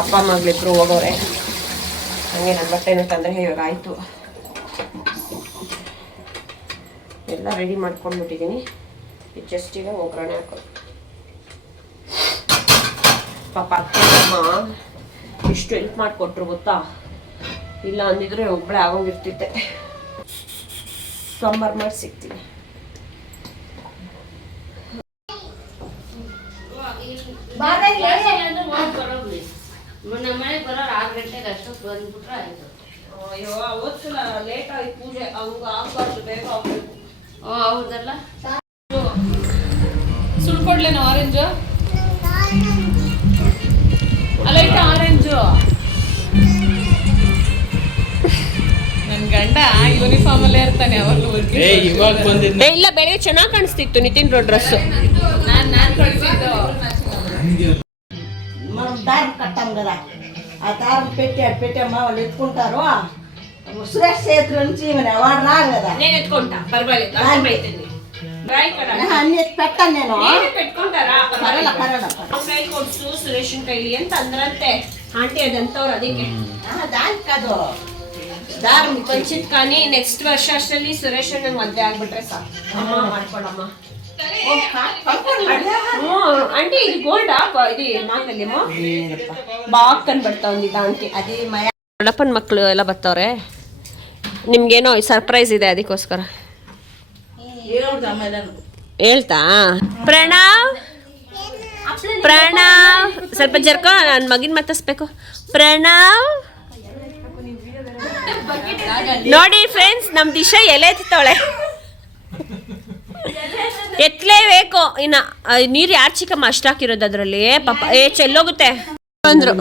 ಅಪ್ಪ ಮಗಳಿಬ್ರು ಹೋಗೋರೆ. ಹಾಗೆ ನನ್ನ ಬಟ್ಟೆನೂ ತಂದರೆ ಇವಾಗ ಆಯಿತು. ಎಲ್ಲ ರೆಡಿ ಮಾಡ್ಕೊಂಡ್ಬಿಟ್ಟಿದ್ದೀನಿ. ಇದು ಜಸ್ಟ್ ಈಗ ಒಗ್ಗರಣೆ ಹಾಕೋದು. ಪಾಪ ಅಮ್ಮ ಇಷ್ಟು ಹೆಲ್ಪ್ ಮಾಡಿಕೊಟ್ರು ಗೊತ್ತಾ, ಇಲ್ಲ ಅಂದಿದ್ರೆ ಒಬ್ಬಳೇ ಆಗೋಗಿರ್ತಿದ್ದೆ. ಸಾಂಬಾರು ಮಾಡಿ ಸಿಗ್ತೀನಿ. ನಮ್ಮ ಮನೆಗೆ ಬರೋರು 6 ಗಂಟೆಗೆ ಅಷ್ಟೊತ್ತು ಬಂದ್ಬಿಟ್ರೆ ಆಯ್ತು. ಅಯ್ಯೋ, ಅವತ್ತಲ್ಲ ಲೇಟ್ ಆಗಿ ಪೂಜೆ, ಹಂಗೆ ಆಗಬಾರ್ದು, ಬೇಗ ಆಗಬೇಕು. ಹೌದಲ್ಲ. ಸುಳ್ಕೊಡ್ಲೇನು ಆರೆಂಜು? ಅಲ್ಲ ಇಟ್ಟು ಆರೆಂಜು. ನನ್ ಗಂಡ ಯೂನಿಫಾರ್ಮ್ ಅಲ್ಲೇ ಇರ್ತಾನೆ ಯಾವಾಗಲೂ. ಇಲ್ಲ, ಬೆಳಗ್ಗೆ ಚೆನ್ನಾಗಿ ಕಾಣಿಸ್ತಿತ್ತು ನಿತಿನ್ ಡ್ರೆಸ್ಸು. ನಾನು ಕಳಿಸಿದ್ದು దారి కట్టాం కదా, ఆ దారం పెట్టామ్మా వాళ్ళు ఎత్తుకుంటారు. సురేష్ చేతుల నుంచి వాడు రాదు కదా, నేను ఎత్తుకుంటా, పర్వాలేదు, అన్ని పెట్టాను నేను. పెట్టుకుంటారా? పర్వాలే కొడుచు సురేష్ కైలి ಅಂತ ಅಂದ್ರಂತೆ ಆಂಟಿ ಅದಂತವ್ರು. ಅದಕ್ಕೆ దానికి కాదు, దారం ಕೊಂಚಿತ್ ಕಾನಿ ನೆಕ್ಸ್ಟ್ ವರ್ಷ ಅಷ್ಟರಲ್ಲಿ ಸುರೇಶ್ ನಂಗೆ ಮದ್ವೆ ಆಗ್ಬಿಟ್ರೆ ಸಾಕು. ಅಮ್ಮ ಮಾಡ್ಕೊಳಮ್ಮ. ಆಂಟಿ ಇದು ಗೋಲ್ಡಾ? ಇದು ಮಾಂಗಲ್ಯಮ್ಮ ಬಾಕನ್ ಬರ್ತಾವ ನಿಧಾನಕ್ಕೆ. అది మయ ದೊಡ್ಡಪ್ಪನ ಮಕ್ಕಳು ಎಲ್ಲ ಬರ್ತಾವ್ರೆ. ನಿಮ್ಗೇನೋ ಸರ್ಪ್ರೈಸ್ ಇದೆ, ಅದಕ್ಕೋಸ್ಕರ ಹೇಳ್ತಾ. ಪ್ರಣವ್ ಪ್ರಣವ್ ಸ್ವಲ್ಪ ಜರ್ಕೊ, ನನ್ನ ಮಗಿನ ಮತ್ತಿಸ್ಬೇಕು. ಪ್ರಣವ್ ನೋಡಿ ಫ್ರೆಂಡ್ಸ್, ನಮ್ಮ ದಿಶಾ ಎಲೆ ಎತ್ತಾಳೆ. ಎತ್ತಲೇಬೇಕು. ಇನ್ನ ನೀರು ಯಾರು ಚಿಕ್ಕಮ್ಮ ಅಷ್ಟು ಹಾಕಿರೋದು ಅದರಲ್ಲಿ? ಪಾಪ ಚೆಲ್ಲೋಗುತ್ತೆ ಅಂದ್ರು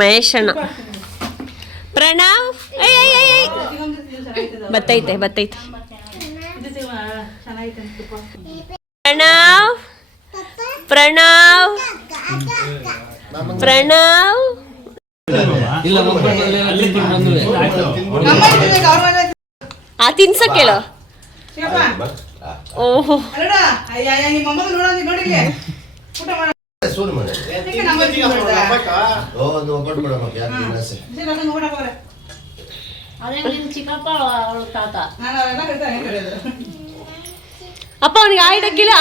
ಮಹೇಶ್ ಅಣ್ಣ. ಪ್ರಣವ್ ಬತ್ತೈತೆ ಪ್ರಣವ್ ಪ್ರಣವ್ ಪ್ರಣವ್ ತಿನ್ಸಕ್ ಹೇಳು. ಓಹೋ, ಅಪ್ಪ ಅವನಿಗೆ ಆಯ್ಡಕ್ಕಿಲ್ಲ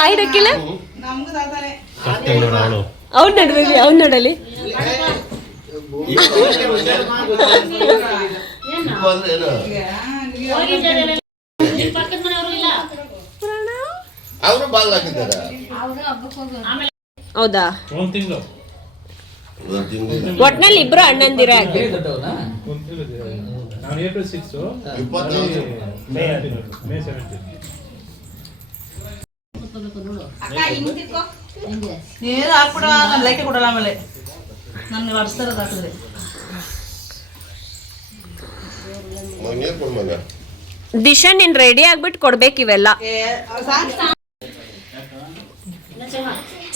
ಅವ್ನು ನೋಡಲಿ. ಹೌದಾ? ಒಟ್ನಲ್ಲಿ ಇಬ್ರು ಅಣ್ಣಂದಿರ. ನೀರು ಹಾಕ್ಬಿಡ, ನಾನು ಲೈಕೆ ಕೊಡಲ್ಲ. ಆಮೇಲೆ ನನ್ನ ವರ್ಷದ ಹಾಕಿದ್ರೆ ದಿಶಾ ನೀನ್ ರೆಡಿ ಆಗ್ಬಿಟ್ಟು ಕೊಡ್ಬೇಕು ಇವೆಲ್ಲ.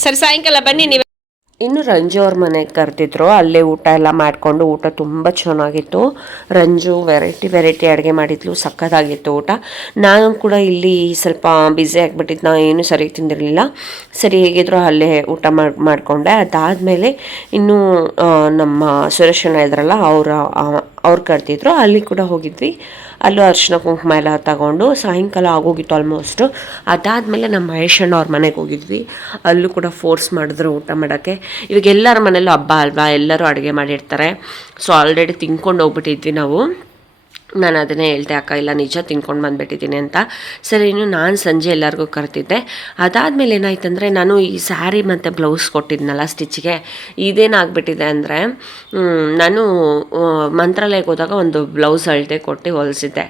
ಸರಿ ಸಾಯಂಕಾಲ ಬನ್ನಿ ನೀವು. ಇನ್ನು ರಂಜು ಅವ್ರ ಮನೆಗೆ ಕರೆದಿದ್ರು, ಅಲ್ಲೇ ಊಟ ಎಲ್ಲ ಮಾಡಿಕೊಂಡು, ಊಟ ತುಂಬ ಚೆನ್ನಾಗಿತ್ತು. ರಂಜು ವೆರೈಟಿ ಅಡುಗೆ ಮಾಡಿದ್ಲು, ಸಕ್ಕತ್ತಾಗಿತ್ತು ಊಟ. ನಾನು ಕೂಡ ಇಲ್ಲಿ ಸ್ವಲ್ಪ ಬ್ಯುಸಿ ಆಗಿಬಿಟ್ಟಿದ್ದು, ನಾನು ಏನೂ ಸರಿಯಾಗಿ ತಿಂದಿರಲಿಲ್ಲ. ಸರಿ ಹೇಗಿದ್ರು ಅಲ್ಲೇ ಊಟ ಮಾಡಿಕೊಂಡೆ. ಅದಾದಮೇಲೆ ಇನ್ನು ನಮ್ಮ ಸುರೇಶಣ್ಣ ಇದ್ರಲ್ಲ ಅವ್ರು ಕರೆದಿದ್ರು, ಅಲ್ಲಿ ಕೂಡ ಹೋಗಿದ್ವಿ. ಅಲ್ಲೂ ಅರಿಶಿನ ಕುಂಕುಮ ಎಲ್ಲ ತಗೊಂಡು ಸಾಯಂಕಾಲ ಆಗೋಗಿತ್ತು ಆಲ್ಮೋಸ್ಟು. ಅದಾದಮೇಲೆ ನಮ್ಮ ಮಹೇಶಣ್ಣ ಅವ್ರ ಮನೆಗೆ ಹೋಗಿದ್ವಿ. ಅಲ್ಲೂ ಕೂಡ ಫೋರ್ಸ್ ಮಾಡಿದ್ರು ಊಟ ಮಾಡೋಕ್ಕೆ. ಇವಾಗ ಎಲ್ಲರ ಮನೇಲೂ ಹಬ್ಬ ಅಲ್ವಾ, ಎಲ್ಲರೂ ಅಡುಗೆ ಮಾಡಿರ್ತಾರೆ. ಸೊ ಆಲ್ರೆಡಿ ತಿನ್ಕೊಂಡು ಹೋಗ್ಬಿಟ್ಟಿದ್ವಿ ನಾವು. ನಾನು ಅದನ್ನೇ ಹೇಳ್ದೆ, ಅಕ್ಕ ಇಲ್ಲ ನಿಜ ತಿನ್ಕೊಂಡು ಬಂದುಬಿಟ್ಟಿದ್ದೀನಿ ಅಂತ. ಸರಿ, ಇನ್ನು ನಾನು ಸಂಜೆ ಎಲ್ಲರಿಗೂ ಕರೆದಿದ್ದೆ. ಅದಾದಮೇಲೆ ಏನಾಯ್ತಂದರೆ, ನಾನು ಈ ಸ್ಯಾರಿ ಮತ್ತು ಬ್ಲೌಸ್ ಕೊಟ್ಟಿದ್ನಲ್ಲ ಸ್ಟಿಚ್ಗೆ, ಇದೇನಾಗ್ಬಿಟ್ಟಿದೆ ಅಂದರೆ, ನಾನು ಮಂತ್ರಾಲಯಕ್ಕೆ ಹೋದಾಗ ಒಂದು ಬ್ಲೌಸ್ ಅಳತೆ ಕೊಟ್ಟು ಹೊಲಿಸಿದ್ದೆ.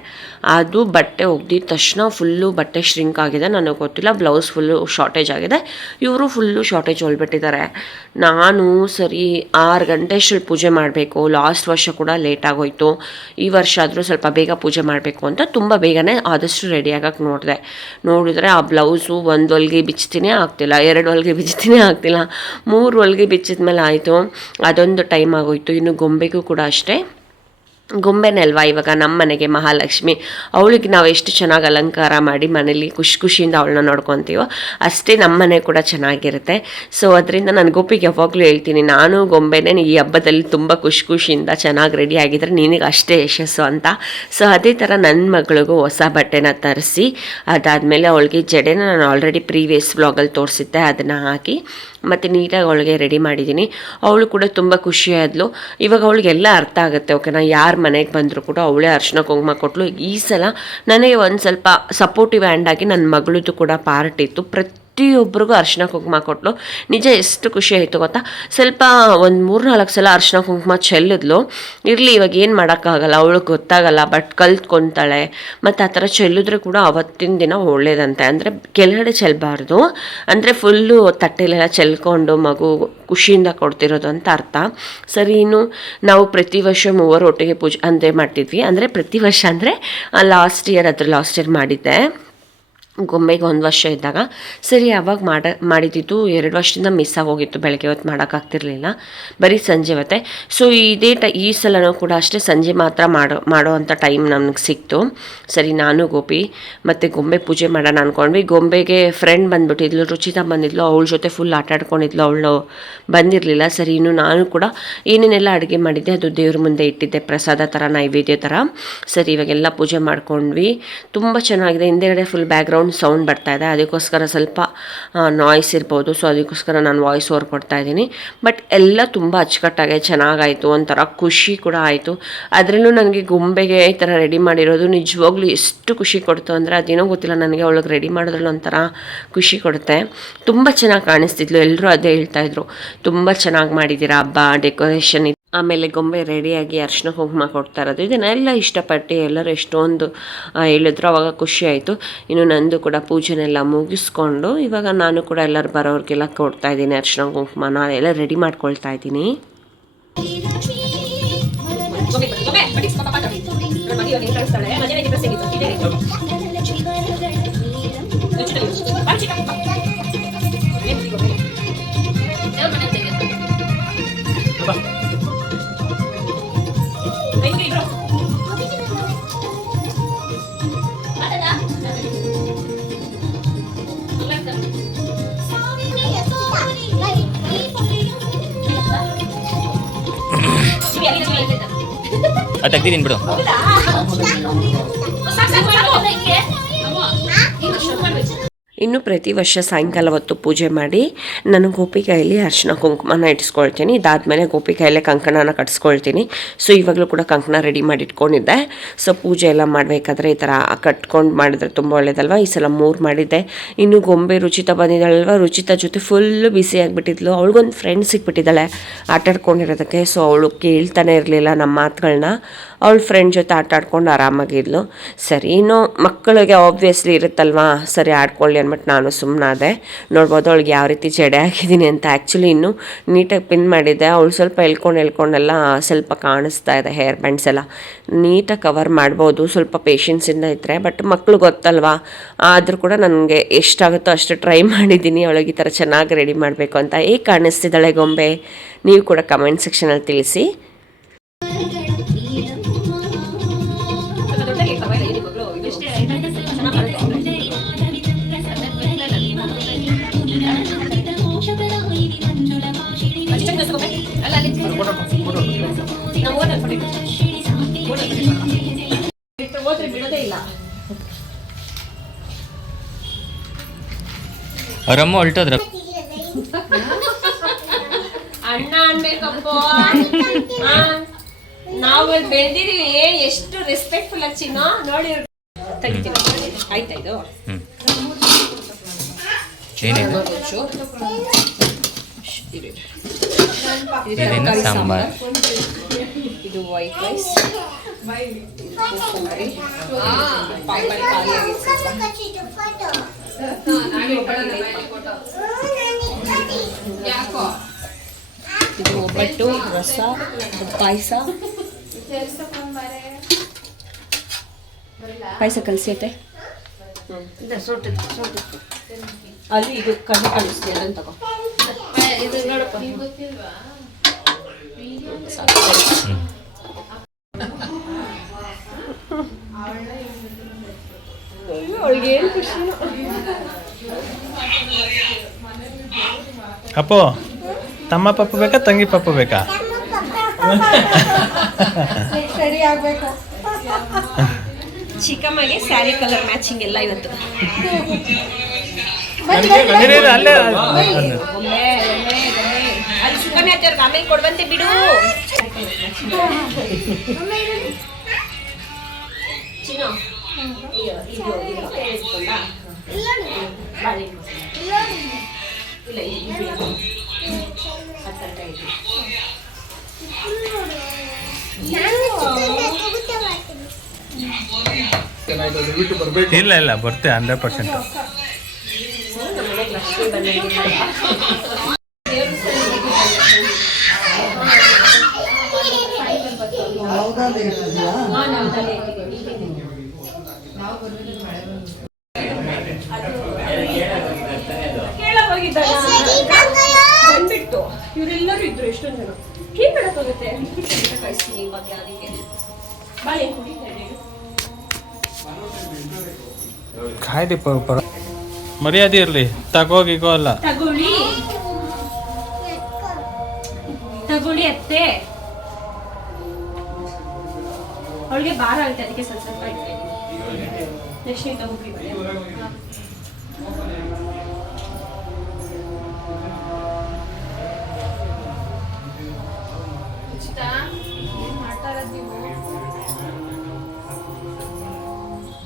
ಅದು ಬಟ್ಟೆ ಒಗ್ದಿದ ತಕ್ಷಣ ಫುಲ್ಲು ಬಟ್ಟೆ ಶ್ರಿಂಕ್ ಆಗಿದೆ. ನನಗೆ ಗೊತ್ತಿಲ್ಲ, ಬ್ಲೌಸ್ ಫುಲ್ಲು ಶಾರ್ಟೇಜ್ ಆಗಿದೆ. ಇವರು ಫುಲ್ಲು ಶಾರ್ಟೇಜ್ ಹೊಲ್ಬಿಟ್ಟಿದ್ದಾರೆ. ನಾನು ಸರಿ 6 ಗಂಟೆ ಅಷ್ಟರಲ್ಲಿ ಪೂಜೆ ಮಾಡಬೇಕು. ಲಾಸ್ಟ್ ವರ್ಷ ಕೂಡ ಲೇಟ್ ಆಗೋಯ್ತು. ಈ ವರ್ಷ ಆದರೂ ಸ್ವಲ್ಪ ಬೇಗ ಪೂಜೆ ಮಾಡಬೇಕು ಅಂತ ತುಂಬ ಬೇಗನೆ ಆದಷ್ಟು ರೆಡಿ ಆಗಕ್ಕೆ ನೋಡಿದ್ರೆ ಆ ಬ್ಲೌಸು 1 ಹೊಲಿಗೆ ಬಿಚ್ತೀನಿ ಆಗ್ತಿಲ್ಲ, 2 ಹೊಲಿಗೆ ಬಿಚ್ತೀನಿ ಆಗ್ತಿಲ್ಲ, 3 ಹೊಲಿಗೆ ಬಿಚ್ಚಿದ ಮೇಲೆ ಆಯಿತು. ಅದೊಂದು ಟೈಮ್ ಆಗೋಯ್ತು. ಇನ್ನು ಗೊಂಬೆಗೂ ಕೂಡ ಅಷ್ಟೇ, ಗೊಂಬೆನೇ ಅಲ್ವಾ ಇವಾಗ ನಮ್ಮ ಮನೆಗೆ ಮಹಾಲಕ್ಷ್ಮಿ. ಅವಳಿಗೆ ನಾವು ಎಷ್ಟು ಚೆನ್ನಾಗಿ ಅಲಂಕಾರ ಮಾಡಿ ಮನೇಲಿ ಖುಷಿಯಿಂದ ಅವಳನ್ನ ನೋಡ್ಕೊತೀವೋ ಅಷ್ಟೇ ನಮ್ಮ ಮನೆ ಕೂಡ ಚೆನ್ನಾಗಿರುತ್ತೆ. ಸೊ ಅದರಿಂದ ನಾನು ಗೋಪಿಗೆ ಯಾವಾಗಲೂ ಹೇಳ್ತೀನಿ, ನಾನು ಗೊಂಬೆನೇ ಈ ಹಬ್ಬದಲ್ಲಿ ತುಂಬ ಖುಷಿಯಿಂದ ಚೆನ್ನಾಗಿ ರೆಡಿ ಆಗಿದ್ರೆ ನಿನಗೆ ಅಷ್ಟೇ ಯಶಸ್ಸು ಅಂತ. ಸೊ ಅದೇ ಥರ ನನ್ನ ಮಗಳಿಗೂ ಹೊಸ ಬಟ್ಟೆನ ತರಿಸಿ, ಅದಾದಮೇಲೆ ಅವಳಿಗೆ ಜಡೆನ ನಾನು ಆಲ್ರೆಡಿ ಪ್ರೀವಿಯಸ್ ವ್ಲಾಗಲ್ಲಿ ತೋರಿಸಿದ್ದೆ, ಅದನ್ನು ಹಾಕಿ ಮತ್ತು ನೀಟಾಗಿ ಅವಳಿಗೆ ರೆಡಿ ಮಾಡಿದ್ದೀನಿ. ಅವಳು ಕೂಡ ತುಂಬ ಖುಷಿಯಾದ್ಲು. ಇವಾಗ ಅವಳಿಗೆಲ್ಲ ಅರ್ಥ ಆಗುತ್ತೆ. ಓಕೆನಾ, ಯಾರು ಮನೆಗೆ ಬಂದರೂ ಕೂಡ ಅವಳೇ ಅರಿಶಿನ ಕುಂಕುಮ ಕೊಟ್ಟಳು. ಈ ಸಲ ನನಗೆ ಒಂದು ಸ್ವಲ್ಪ ಸಪೋರ್ಟಿವ್ ಹ್ಯಾಂಡಾಗಿ ನನ್ನ ಮಗಳದ್ದು ಕೂಡ ಪಾರ್ಟ್ ಇತ್ತು. ಪ್ರತಿಯೊಬ್ಬರಿಗೂ ಅರಿಶಿನ ಕುಂಕುಮ ಕೊಟ್ಟಳು. ನಿಜ ಎಷ್ಟು ಖುಷಿ ಆಯಿತು ಗೊತ್ತಾ. ಸ್ವಲ್ಪ ಒಂದು 3-4 ಸಲ ಅರಿಶಿನ ಕುಂಕುಮ ಚೆಲ್ಲಿದ್ಲು. ಇರಲಿ, ಇವಾಗ ಏನು ಮಾಡೋಕ್ಕಾಗಲ್ಲ, ಅವಳಿಗೆ ಗೊತ್ತಾಗಲ್ಲ, ಬಟ್ ಕಲ್ತ್ಕೊತಾಳೆ. ಮತ್ತು ಆ ಥರ ಚೆಲ್ಲಿದ್ರೆ ಕೂಡ ಅವತ್ತಿನ ದಿನ ಒಳ್ಳೇದಂತೆ. ಅಂದರೆ ಕೆಳಗಡೆ ಚೆಲ್ಲಬಾರ್ದು, ಅಂದರೆ ಫುಲ್ಲು ತಟ್ಟೆಲೆಲ್ಲ ಚೆಲ್ಕೊಂಡು ಮಗು ಖುಷಿಯಿಂದ ಕೊಡ್ತಿರೋದು ಅಂತ ಅರ್ಥ. ಸರಿ, ಇನ್ನು ನಾವು ಪ್ರತಿ ವರ್ಷ 3 ಒಟ್ಟಿಗೆ ಪೂಜೆ ಅಂದರೆ ಮಾಡ್ತಿದ್ವಿ. ಅಂದರೆ ಪ್ರತಿ ವರ್ಷ ಅಂದರೆ ಲಾಸ್ಟ್ ಇಯರ್ ಮಾಡಿದ್ದೆ ಗೊಂಬೆಗೆ 1 ವರ್ಷ ಇದ್ದಾಗ. ಸರಿ, ಅವಾಗ ಮಾಡಿದ್ದು 2 ವರ್ಷದಿಂದ ಮಿಸ್ ಆಗೋಗಿತ್ತು. ಬೆಳಗ್ಗೆ ಹೊತ್ತು ಮಾಡೋಕ್ಕಾಗ್ತಿರ್ಲಿಲ್ಲ, ಬರೀ ಸಂಜೆ ಹೊತ್ತೆ. ಸೊ ಈ ಸಲನೂ ಕೂಡ ಅಷ್ಟೇ ಸಂಜೆ ಮಾತ್ರ ಮಾಡೋ ಅಂಥ ಟೈಮ್ ನಮ್ಗೆ ಸಿಕ್ತು. ಸರಿ, ನಾನು ಗೋಪಿ ಮತ್ತು ಗೊಂಬೆ ಪೂಜೆ ಮಾಡೋಣ ಅಂದ್ಕೊಂಡ್ವಿ. ಗೊಂಬೆಗೆ ಫ್ರೆಂಡ್ ಬಂದುಬಿಟ್ಟಿದ್ಲು, ರುಚಿತಾ ಬಂದಿದ್ಲು, ಅವಳ ಜೊತೆ ಫುಲ್ ಆಟ ಆಡ್ಕೊಂಡಿದ್ಲು, ಅವಳು ಬಂದಿರಲಿಲ್ಲ. ಸರಿ, ಇನ್ನು ನಾನು ಕೂಡ ಏನೇನೆಲ್ಲ ಅಡುಗೆ ಮಾಡಿದ್ದೆ ಅದು ದೇವ್ರ ಮುಂದೆ ಇಟ್ಟಿದ್ದೆ, ಪ್ರಸಾದ ಥರ, ನೈವೇದ್ಯ ಥರ. ಸರಿ, ಇವಾಗೆಲ್ಲ ಪೂಜೆ ಮಾಡ್ಕೊಂಡ್ವಿ. ತುಂಬ ಚೆನ್ನಾಗಿದೆ. ಹಿಂದೆಗಡೆ ಫುಲ್ ಬ್ಯಾಕ್ಗ್ರೌಂಡ್ ಸೌಂಡ್ ಬರ್ತಾ ಇದೆ, ಅದಕ್ಕೋಸ್ಕರ ಸ್ವಲ್ಪ ನಾಯ್ಸ್ ಇರ್ಬೋದು. ಸೊ ಅದಕ್ಕೋಸ್ಕರ ನಾನು ವಾಯ್ಸ್ ಓವರ್ ಕೊಡ್ತಾ ಇದ್ದೀನಿ. ಬಟ್ ಎಲ್ಲ ತುಂಬ ಅಚ್ಚುಕಟ್ಟಾಗಿ ಚೆನ್ನಾಗಾಯಿತು, ಒಂಥರ ಖುಷಿ ಕೂಡ ಆಯಿತು. ಅದರಲ್ಲೂ ನನಗೆ ಗೊಂಬೆಗೆ ಈ ಥರ ರೆಡಿ ಮಾಡಿರೋದು ನಿಜವಾಗ್ಲೂ ಎಷ್ಟು ಖುಷಿ ಕೊಡ್ತು ಅಂದರೆ, ಅದೇನೋ ಗೊತ್ತಿಲ್ಲ ನನಗೆ, ಅವಳಿಗೆ ರೆಡಿ ಮಾಡೋದ್ರಲ್ಲಿ ಒಂಥರ ಖುಷಿ ಕೊಡುತ್ತೆ. ತುಂಬ ಚೆನ್ನಾಗಿ ಕಾಣಿಸ್ತಿದ್ಲು. ಎಲ್ಲರೂ ಅದೇ ಹೇಳ್ತಾಯಿದ್ರು, ತುಂಬ ಚೆನ್ನಾಗಿ ಮಾಡಿದ್ದೀರಾ ಹಬ್ಬ, ಡೆಕೋರೇಷನ್. ಆಮೇಲೆ ಗೊಂಬೆ ರೆಡಿಯಾಗಿ ಅರಿಶಿನ ಕುಂಕುಮ ಕೊಡ್ತಾ ಇರೋದು, ಇದನ್ನೆಲ್ಲ ಇಷ್ಟಪಟ್ಟು ಎಲ್ಲರೂ ಎಷ್ಟೊಂದು ಹೇಳಿದ್ರು. ಅವಾಗ ಖುಷಿ ಆಯಿತು. ಇನ್ನು ನಂದು ಕೂಡ ಪೂಜೆನೆಲ್ಲ ಮುಗಿಸ್ಕೊಂಡು ಇವಾಗ ನಾನು ಕೂಡ ಎಲ್ಲರೂ ಬರೋರಿಗೆಲ್ಲ ಕೊಡ್ತಾಯಿದ್ದೀನಿ ಅರಿಶಿನ ಕುಂಕುಮನ ಎಲ್ಲ ರೆಡಿ ಮಾಡ್ಕೊಳ್ತಾ ಇದ್ದೀನಿ. ತೆಗ್ದಿದ್ದೀನಿ ಬಿಡು. ಇನ್ನು ಪ್ರತಿ ವರ್ಷ ಸಾಯಂಕಾಲ ಹೊತ್ತು ಪೂಜೆ ಮಾಡಿ ನಾನು ಗೋಪಿ ಕೈಯಲ್ಲಿ ಅರಿಶಿನ ಕುಂಕುಮನ ಇಟ್ಸ್ಕೊಳ್ತೀನಿ. ಇದಾದಮೇಲೆ ಗೋಪಿ ಕೈಯಲ್ಲೇ ಕಂಕಣನ ಕಟ್ಸ್ಕೊಳ್ತೀನಿ. ಸೊ ಇವಾಗಲೂ ಕೂಡ ಕಂಕಣ ರೆಡಿ ಮಾಡಿ ಇಟ್ಕೊಂಡಿದ್ದೆ. ಸೊ ಪೂಜೆ ಎಲ್ಲ ಮಾಡಬೇಕಾದ್ರೆ ಈ ಥರ ಕಟ್ಕೊಂಡು ಮಾಡಿದ್ರೆ ತುಂಬ ಒಳ್ಳೇದಲ್ವ. ಈ ಸಲ 3 ಮಾಡಿದ್ದೆ. ಇನ್ನು ಗೊಂಬೆ ರುಚಿತಾ ಬಂದಿದ್ದಾಳಲ್ವ, ರುಚಿತಾ ಜೊತೆ ಫುಲ್ಲು ಬಿಸಿ ಆಗಿಬಿಟ್ಟಿದ್ಲು. ಅವಳಿಗೊಂದು ಫ್ರೆಂಡ್ ಸಿಕ್ಬಿಟ್ಟಿದ್ದಾಳೆ ಆಟಾಡ್ಕೊಂಡಿರೋದಕ್ಕೆ. ಸೊ ಅವಳು ಕೇಳ್ತಾನೆ ಇರಲಿಲ್ಲ ನಮ್ಮ ಮಾತುಗಳನ್ನ. ಅವಳ ಫ್ರೆಂಡ್ ಜೊತೆ ಆಟ ಆಡ್ಕೊಂಡು ಆರಾಮಾಗಿದ್ಲು. ಸರಿ ಇನ್ನು ಮಕ್ಕಳಿಗೆ ಆಬ್ವಿಯಸ್ಲಿ ಇರುತ್ತಲ್ವಾ, ಸರಿ ಆಡ್ಕೊಳ್ಳಿ ಅಂದ್ಬಿಟ್ಟು ನಾನು ಸುಮ್ಮನಾದೆ. ನೋಡ್ಬೋದು ಅವಳಿಗೆ ಯಾವ ರೀತಿ ಜಡೆ ಹಾಕಿದ್ದೀನಿ ಅಂತ. ಆ್ಯಕ್ಚುಲಿ ಇನ್ನೂ ನೀಟಾಗಿ ಪಿನ್ ಮಾಡಿದ್ದೆ. ಅವಳು ಸ್ವಲ್ಪ ಎಳ್ಕೊಂಡೆಲ್ಲ ಸ್ವಲ್ಪ ಕಾಣಿಸ್ತಾ ಇದೆ ಹೇರ್ ಬ್ಯಾಂಡ್ಸ್ ಎಲ್ಲ. ನೀಟಾಗಿ ಕವರ್ ಮಾಡ್ಬೋದು ಸ್ವಲ್ಪ ಪೇಷನ್ಸಿಂದ ಇದ್ದರೆ. ಬಟ್ ಮಕ್ಕಳು ಗೊತ್ತಲ್ವಾ, ಆದರೂ ಕೂಡ ನನಗೆ ಎಷ್ಟಾಗುತ್ತೋ ಅಷ್ಟು ಟ್ರೈ ಮಾಡಿದ್ದೀನಿ ಅವಳಿಗೆ ಈ ಥರ ಚೆನ್ನಾಗಿ ರೆಡಿ ಮಾಡಬೇಕು ಅಂತ. ಹೇಗೆ ಕಾಣಿಸ್ತಿದ್ದಾಳೆ ಗೊಂಬೆ, ನೀವು ಕೂಡ ಕಮೆಂಟ್ ಸೆಕ್ಷನಲ್ಲಿ ತಿಳಿಸಿ. ಬಿಡೋದೇ ಇಲ್ಲ. ಅವರಮ್ಮ ಹೊಲ್ಟೋದ್ರ. ಅಣ್ಣ ಅನ್ಬೇಕಪ್ಪ. ನಾವು ಬೆಳೆದಿದ್ದೀವಿ, ಎಷ್ಟು ರೆಸ್ಪೆಕ್ಟ್ಫುಲ್ ಆಗಿ ಚಿನ್ನ ನೋಡಿ. ತೆಗಿತೀವಿ ಆಯ್ತಾ? ಇದು ಏನಿದೆ? ಇದೇನು ಸಾಂಬಾರ್? ಇದು ವೈಟ್ ರೈಸ್. ಇದು ಒಬ್ಬಟ್ಟು, ರಸ, ಪಾಯಸ ಕಲಿಸೈತೆ ಅಲ್ಲಿ. ಇದು ಕಣ್ಣು ಕಳಿಸ್ತೀವಿ ಅದನ್ನು ತಗೋ. ಅವಳಿಗೆ ಏನು ಖುಷಿ. ಅಪ್ಪು ತಮ್ಮ ಪಪ್ಪು ಬೇಕಾ ತಂಗಿ ಪಪ್ಪು ಬೇಕಾ? ರೆಡಿ ಆಗಬೇಕು. ಚಿಕ್ಕಮ್ಮಗೆ ಸ್ಯಾರಿ ಕಲರ್ ಮ್ಯಾಚಿಂಗ್ ಎಲ್ಲ ಇವತ್ತು. ಅಲ್ಲೇ ಅಲ್ಲಿ ಸುಕನ್ಯಾ ಅವ್ರಿಗೆ ಆಮೇಲೆ ಕೊಡುವಂತೆ ಬಿಡು. ಚಿನ್ನು ಇಲ್ಲ ಬರ್ತೆ 100%. ಬಂದ್ಬಿಟ್ಟು ಇವರೆಲ್ಲರೂ ಇದ್ರು, ಎಷ್ಟೊಂದು ಜನ. ಏನ್ ಮಾಡಕ್ಕಾಗುತ್ತೆ? ಕಳಿಸ್ತೀನಿ ಇವಾಗ ಅದಕ್ಕೆ. ಬಾಳೆ ಕಾಯ್ದೆ ಮರ್ಯಾದೆ ಇರಲಿ, ತಗೋಗಿಗೋ ಅಲ್ಲ. ತಗೊಳ್ಳಿ ಅತ್ತೆ. ಅವಳಿಗೆ ಭಾರ ಆಗುತ್ತೆ, ಅದಕ್ಕೆ ಸ್ವಲ್ಪ ಸ್ವಲ್ಪ ಇಡ್ತೀನಿ. ನೆಕ್ಸ್ಟ್ ನೀವು ತಗೋಬಿಡಿ.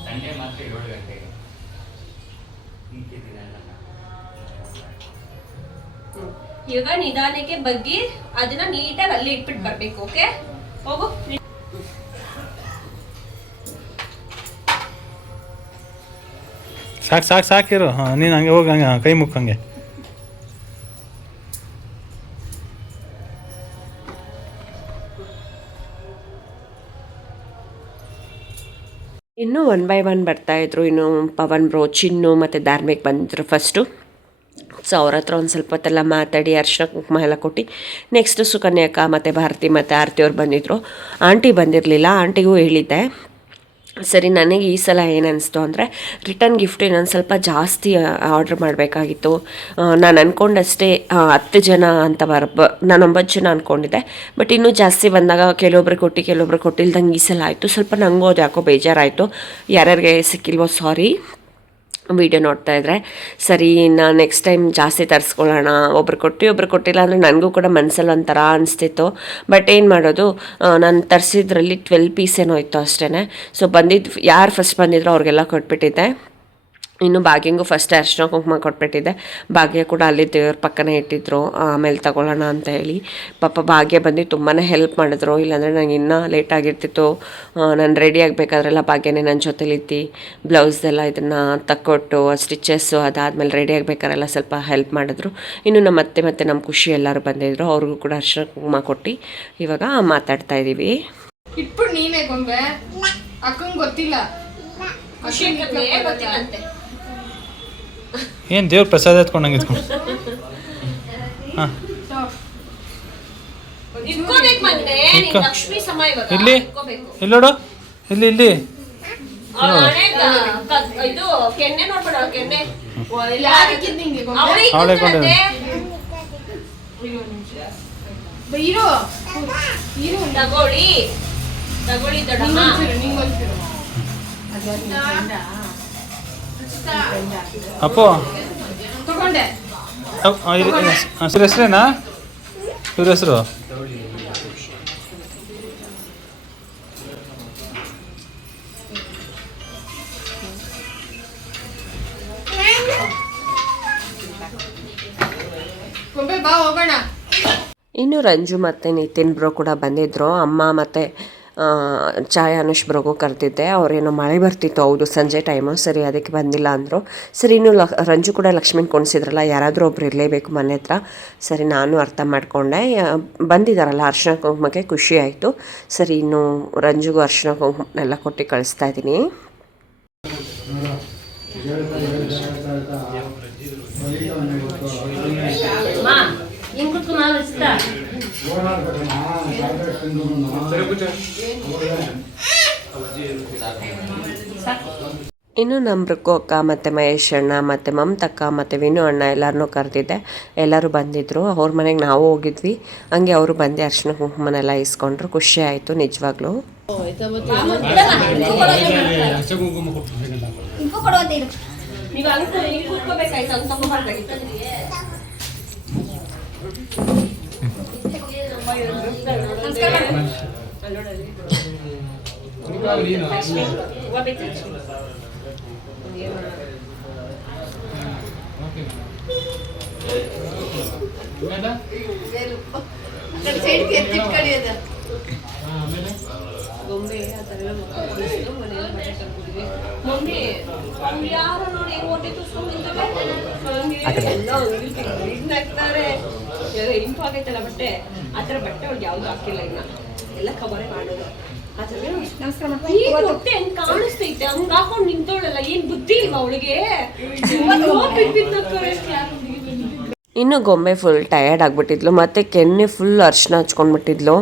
ಸಂಡೆ ಮಾತ್ರ 7 ಗಂಟೆಗೆ. ಇವಾಗ ನಿಧಾನಕ್ಕೆ ಬಗ್ಗಿ ಅದನ್ನ ನೀಟಾಗಿ ಅಲ್ಲಿ ಇಟ್ಬಿಟ್ಟು ಬರ್ಬೇಕು. ಓಕೆ, ಹೋಗು. ಸಾಕಿರು. ಹಾಂ, ನೀನು ಹಂಗೆ ಹೋಗಿ ಹಂಗೆ ಕೈ ಮುಕ್ಕಂಗೆ. ಇನ್ನೂ 1 by 1 ಬರ್ತಾಯಿದ್ರು. ಇನ್ನು ಪವನ್ ಬ್ರೋ, ಚಿನ್ನು ಮತ್ತು ಧಾರ್ಮಿಕ್ ಬಂದಿದ್ರು ಫಸ್ಟು. ಸೊ ಅವ್ರ ಹತ್ರ ಒಂದು ಸ್ವಲ್ಪ ಹೊತ್ತೆಲ್ಲ ಮಾತಾಡಿ ಅರ್ಶಿನ ಕುಂಕುಮ ಎಲ್ಲ ಕೊಟ್ಟು ನೆಕ್ಸ್ಟು ಸುಕನ್ಯಕ್ಕ ಮತ್ತು ಭಾರತಿ ಮತ್ತು ಆರತಿ ಅವ್ರು ಬಂದಿದ್ದರು. ಆಂಟಿ ಬಂದಿರಲಿಲ್ಲ, ಆಂಟಿಗೂ ಹೇಳಿದ್ದೆ. ಸರಿ, ನನಗೆ ಈ ಸಲ ಏನು ಅನಿಸ್ತು ಅಂದರೆ ರಿಟರ್ನ್ ಗಿಫ್ಟ್ ಇನ್ನೊಂದು ಸ್ವಲ್ಪ ಜಾಸ್ತಿ ಆರ್ಡ್ರ್ ಮಾಡಬೇಕಾಗಿತ್ತು. ನಾನು ಅಂದ್ಕೊಂಡಷ್ಟೇ 10 ಜನ ಅಂತ ನಾನು 9 ಜನ ಅಂದ್ಕೊಂಡಿದ್ದೆ. ಬಟ್ ಇನ್ನೂ ಜಾಸ್ತಿ ಬಂದಾಗ ಕೆಲವೊಬ್ರು ಕೊಟ್ಟಿಲ್ದಂಗೆ ಈ ಸಲ ಆಯಿತು. ಸ್ವಲ್ಪ ನನಗೂ ಅದು ಯಾಕೋ ಬೇಜಾರಾಯಿತು. ಯಾರ್ಯಾರಿಗೆ ಸಿಕ್ಕಿಲ್ವೋ ಸಾರಿ, ವೀಡಿಯೋ ನೋಡ್ತಾ ಇದ್ದರೆ. ಸರಿ, ನಾನು ನೆಕ್ಸ್ಟ್ ಟೈಮ್ ಜಾಸ್ತಿ ತರಿಸ್ಕೊಳ್ಳೋಣ. ಒಬ್ರು ಕೊಟ್ಟಿಲ್ಲ ಅಂದರೆ ನನಗೂ ಕೂಡ ಮನಸ್ಸಲ್ಲಿ ಒಂಥರ ಅನಿಸ್ತಿತ್ತು. ಬಟ್ ಏನು ಮಾಡೋದು, ನಾನು ತರಿಸಿದ್ರಲ್ಲಿ 12 ಪೀಸ್ ಏನೋ ಇತ್ತು ಅಷ್ಟೇ. ಸೊ ಯಾರು ಫಸ್ಟ್ ಬಂದಿದ್ರು ಅವ್ರಿಗೆಲ್ಲ ಕೊಟ್ಬಿಟ್ಟಿದ್ದೆ. ಇನ್ನು ಭಾಗ್ಯಂಗೂ ಫಸ್ಟ್ ಅರ್ಶಿನ ಕುಂಕುಮ ಕೊಟ್ಬಿಟ್ಟಿದ್ದೆ. ಭಾಗ್ಯ ಕೂಡ ಅಲ್ಲಿ ದೇವ್ರ ಪಕ್ಕನೇ ಇಟ್ಟಿದ್ರು, ಆಮೇಲೆ ತಗೊಳ್ಳೋಣ ಅಂತ ಹೇಳಿ. ಪಾಪ ಭಾಗ್ಯ ಬಂದು ತುಂಬಾ ಹೆಲ್ಪ್ ಮಾಡಿದ್ರು, ಇಲ್ಲಾಂದರೆ ನನಗೆ ಇನ್ನೂ ಲೇಟ್ ಆಗಿರ್ತಿತ್ತು. ನಾನು ರೆಡಿ ಆಗಬೇಕಾದ್ರೆಲ್ಲ ಭಾಗ್ಯನೇ ನನ್ನ ಜೊತೆಲಿದ್ದು ಬ್ಲೌಸ್ದೆಲ್ಲ ಇದನ್ನು ತಕ್ಕೊಟ್ಟು ಸ್ಟಿಚಸ್ಸು ಅದಾದಮೇಲೆ ರೆಡಿ ಆಗಬೇಕಾದ್ರೆಲ್ಲ ಸ್ವಲ್ಪ ಹೆಲ್ಪ್ ಮಾಡಿದ್ರು. ಇನ್ನು ನಮ್ಮ ಅತ್ತೆ ಮತ್ತು ನಮ್ಮ ಖುಷಿ ಎಲ್ಲರೂ ಬಂದಿದ್ರು, ಅವ್ರಿಗೂ ಕೂಡ ಅರ್ಶಿನ ಕುಂಕುಮ ಕೊಟ್ಟು ಇವಾಗ ಮಾತಾಡ್ತಾ ಇದ್ದೀವಿ. ಇಟ್ಬಿಟ್ಟು ನೀನೇ ಗೊಂಬೆ ಅಕ್ಕಂಗೆ ಗೊತ್ತಿಲ್ಲ. ಏನು ದೇವ್ರ ಪ್ರಸಾದ ಎತ್ಕೊಂಡಂಗೆ ಎತ್ಕೊಂಡು ಹಾಂ ಇಲ್ಲಿ ಇಲ್ಲಿ ನೋಡು, ಇಲ್ಲಿ ಇಲ್ಲಿ ಅವಳೇ ಕೊಂಡು ಅಪ್ಪು ತಗೊಂಡೆ. ಹೆಸರೇನಾ ಇವ್ರ ಹೆಸರು? ಗೊಂಬೆ ಬಾ ಹೋಗೋಣ. ಇನ್ನು ರಂಜು ಮತ್ತು ನಿತಿನ್ ಬ್ರೋ ಕೂಡ ಬಂದಿದ್ದರು. ಅಮ್ಮ ಮತ್ತು ಛಾಯಾ ಅನುಷ್ ಬ್ರೋಗೂ ಕರೆದಿದ್ದೆ. ಅವರೇನೋ ಮಳೆ ಬರ್ತಿತ್ತು, ಹೌದು ಸಂಜೆ ಟೈಮು, ಸರಿ ಅದಕ್ಕೆ ಬಂದಿಲ್ಲ ಅಂದರು. ಸರಿ ಇನ್ನು ರಂಜು ಕೂಡ ಲಕ್ಷ್ಮೀನ ಕೊಣಿಸಿದ್ರಲ್ಲ, ಯಾರಾದರೂ ಒಬ್ರು ಇರಲೇಬೇಕು ಮನೆ ಹತ್ರ. ಸರಿ ನಾನು ಅರ್ಥ ಮಾಡಿಕೊಂಡೆ, ಬಂದಿದ್ದಾರಲ್ಲ ಅರ್ಶಿನ ಕುಂಕುಮಕ್ಕೆ ಖುಷಿ ಆಯಿತು. ಸರಿ ಇನ್ನು ರಂಜುಗೂ ಅರ್ಶಿನ ಕುಂಕುಮನೆಲ್ಲ ಕೊಟ್ಟು ಕಳಿಸ್ತಾ ಇದ್ದೀನಿ. ಇನ್ನು ನಮ್ಮ ಬೃಕ್ಕು ಅಕ್ಕ ಮತ್ತು ಮಹೇಶ್ ಅಣ್ಣ ಮತ್ತು ಮಮತಕ್ಕ ಮತ್ತು ವಿನು ಅಣ್ಣ ಎಲ್ಲರನ್ನೂ ಕರೆದಿದ್ದೆ. ಎಲ್ಲರೂ ಬಂದಿದ್ದರು. ಅವ್ರ ಮನೆಗೆ ನಾವು ಹೋಗಿದ್ವಿ. ಹಂಗೆ ಅವರು ಬಂದು ಅರ್ಶಿನ ಕುಂಕುಮನೆಲ್ಲ ಇಸ್ಕೊಂಡ್ರು. ಖುಷಿ ಆಯಿತು ನಿಜವಾಗ್ಲೂ. ಗೊಂಬೆ ಆ ಥರ ಎಲ್ಲ ಮನೆಯಲ್ಲಿ ಬಟ್ಟೆ ತರ್ಕೊಂಡಿದ್ವಿ. ಮಮ್ಮಿ ಯಾರೋ ನೋಡಿ ಹೆಂಗ್ ಹೊಟ್ಟೆ ತೋರಿಸ್ಕೊಂಡಿದ್ದಾರೆ ಎಲ್ಲ ಹಾಕ್ತಾರೆ. ಇಂಪು ಆಗೈತಲ್ಲ ಬಟ್ಟೆ, ಆ ಥರ ಬಟ್ಟೆ ಅವ್ಳಿಗೆ ಯಾವ್ದು ಹಾಕಿಲ್ಲ, ಇನ್ನ ಎಲ್ಲ ಕವರೇ ಮಾಡೋದು. ಆ ಥರ ಹೊಟ್ಟೆ ಹೆಂಗ್ ಕಾಣಿಸ್ತೈತೆ ಹಂಗ ಹಾಕೊಂಡು ನಿಂತೋಳಲ್ಲ, ಏನ್ ಬುದ್ಧಿ ಇಲ್ವಾ ಅವಳಿಗೆ? ಇನ್ನು ಗೊಂಬೆ ಫುಲ್ ಟಯರ್ಡ್ ಆಗಿಬಿಟ್ಟಿದ್ಲು, ಮತ್ತು ಕೆನ್ನೆ ಫುಲ್ ಅರ್ಶಿನ ಹಚ್ಕೊಂಡ್ಬಿಟ್ಟಿದ್ಲು.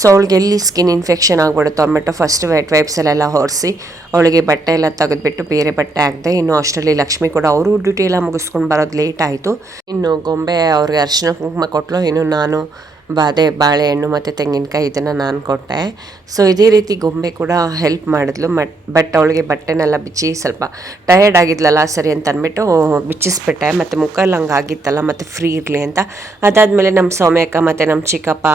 ಸೊ ಅವಳಿಗೆ ಎಲ್ಲಿ ಸ್ಕಿನ್ ಇನ್ಫೆಕ್ಷನ್ ಆಗಿಬಿಡುತ್ತೋ ಅಂದ್ಬಿಟ್ಟು ಫಸ್ಟ್ ವೆಟ್ ವೈಪ್ಸಲ್ಲೆಲ್ಲ ಹೊರಿಸಿ ಅವಳಿಗೆ ಬಟ್ಟೆ ಎಲ್ಲ ತೆಗೆದ್ಬಿಟ್ಟು ಬೇರೆ ಬಟ್ಟೆ ಹಾಕಿದೆ. ಇನ್ನು ಅಷ್ಟರಲ್ಲಿ ಲಕ್ಷ್ಮಿ ಕೂಡ ಅವರು ಡ್ಯೂಟಿ ಎಲ್ಲ ಮುಗಿಸ್ಕೊಂಡು ಬರೋದು ಲೇಟ್ ಆಯಿತು. ಇನ್ನು ಗೊಂಬೆ ಅವ್ರಿಗೆ ಅರ್ಶಿನ ಕುಂಕುಮ ಕೊಟ್ಟಲು. ಇನ್ನು ನಾನು ಬಾಳೆಹಣ್ಣು ಮತ್ತು ತೆಂಗಿನಕಾಯಿ ಇದನ್ನು ನಾನು ಕೊಟ್ಟೆ. ಸೊ ಇದೇ ರೀತಿ ಗೊಂಬೆ ಕೂಡ ಹೆಲ್ಪ್ ಮಾಡಿದ್ಲು. ಬಟ್ ಅವಳಿಗೆ ಬಟ್ಟೆನೆಲ್ಲ ಬಿಚ್ಚಿ ಸ್ವಲ್ಪ ಟಯರ್ಡ್ ಆಗಿದ್ಲಲ್ಲ, ಸರಿ ಅಂತ ಅಂದ್ಬಿಟ್ಟು ಬಿಚ್ಚಿಸ್ಬಿಟ್ಟೆ. ಮತ್ತು ಮುಖಲ್ಲಿ ಹಂಗೆ ಆಗಿತ್ತಲ್ಲ, ಮತ್ತು ಫ್ರೀ ಇರಲಿ ಅಂತ. ಅದಾದಮೇಲೆ ನಮ್ಮ ಸೌಮ್ಯಕ್ಕ ಮತ್ತು ನಮ್ಮ ಚಿಕ್ಕಪ್ಪ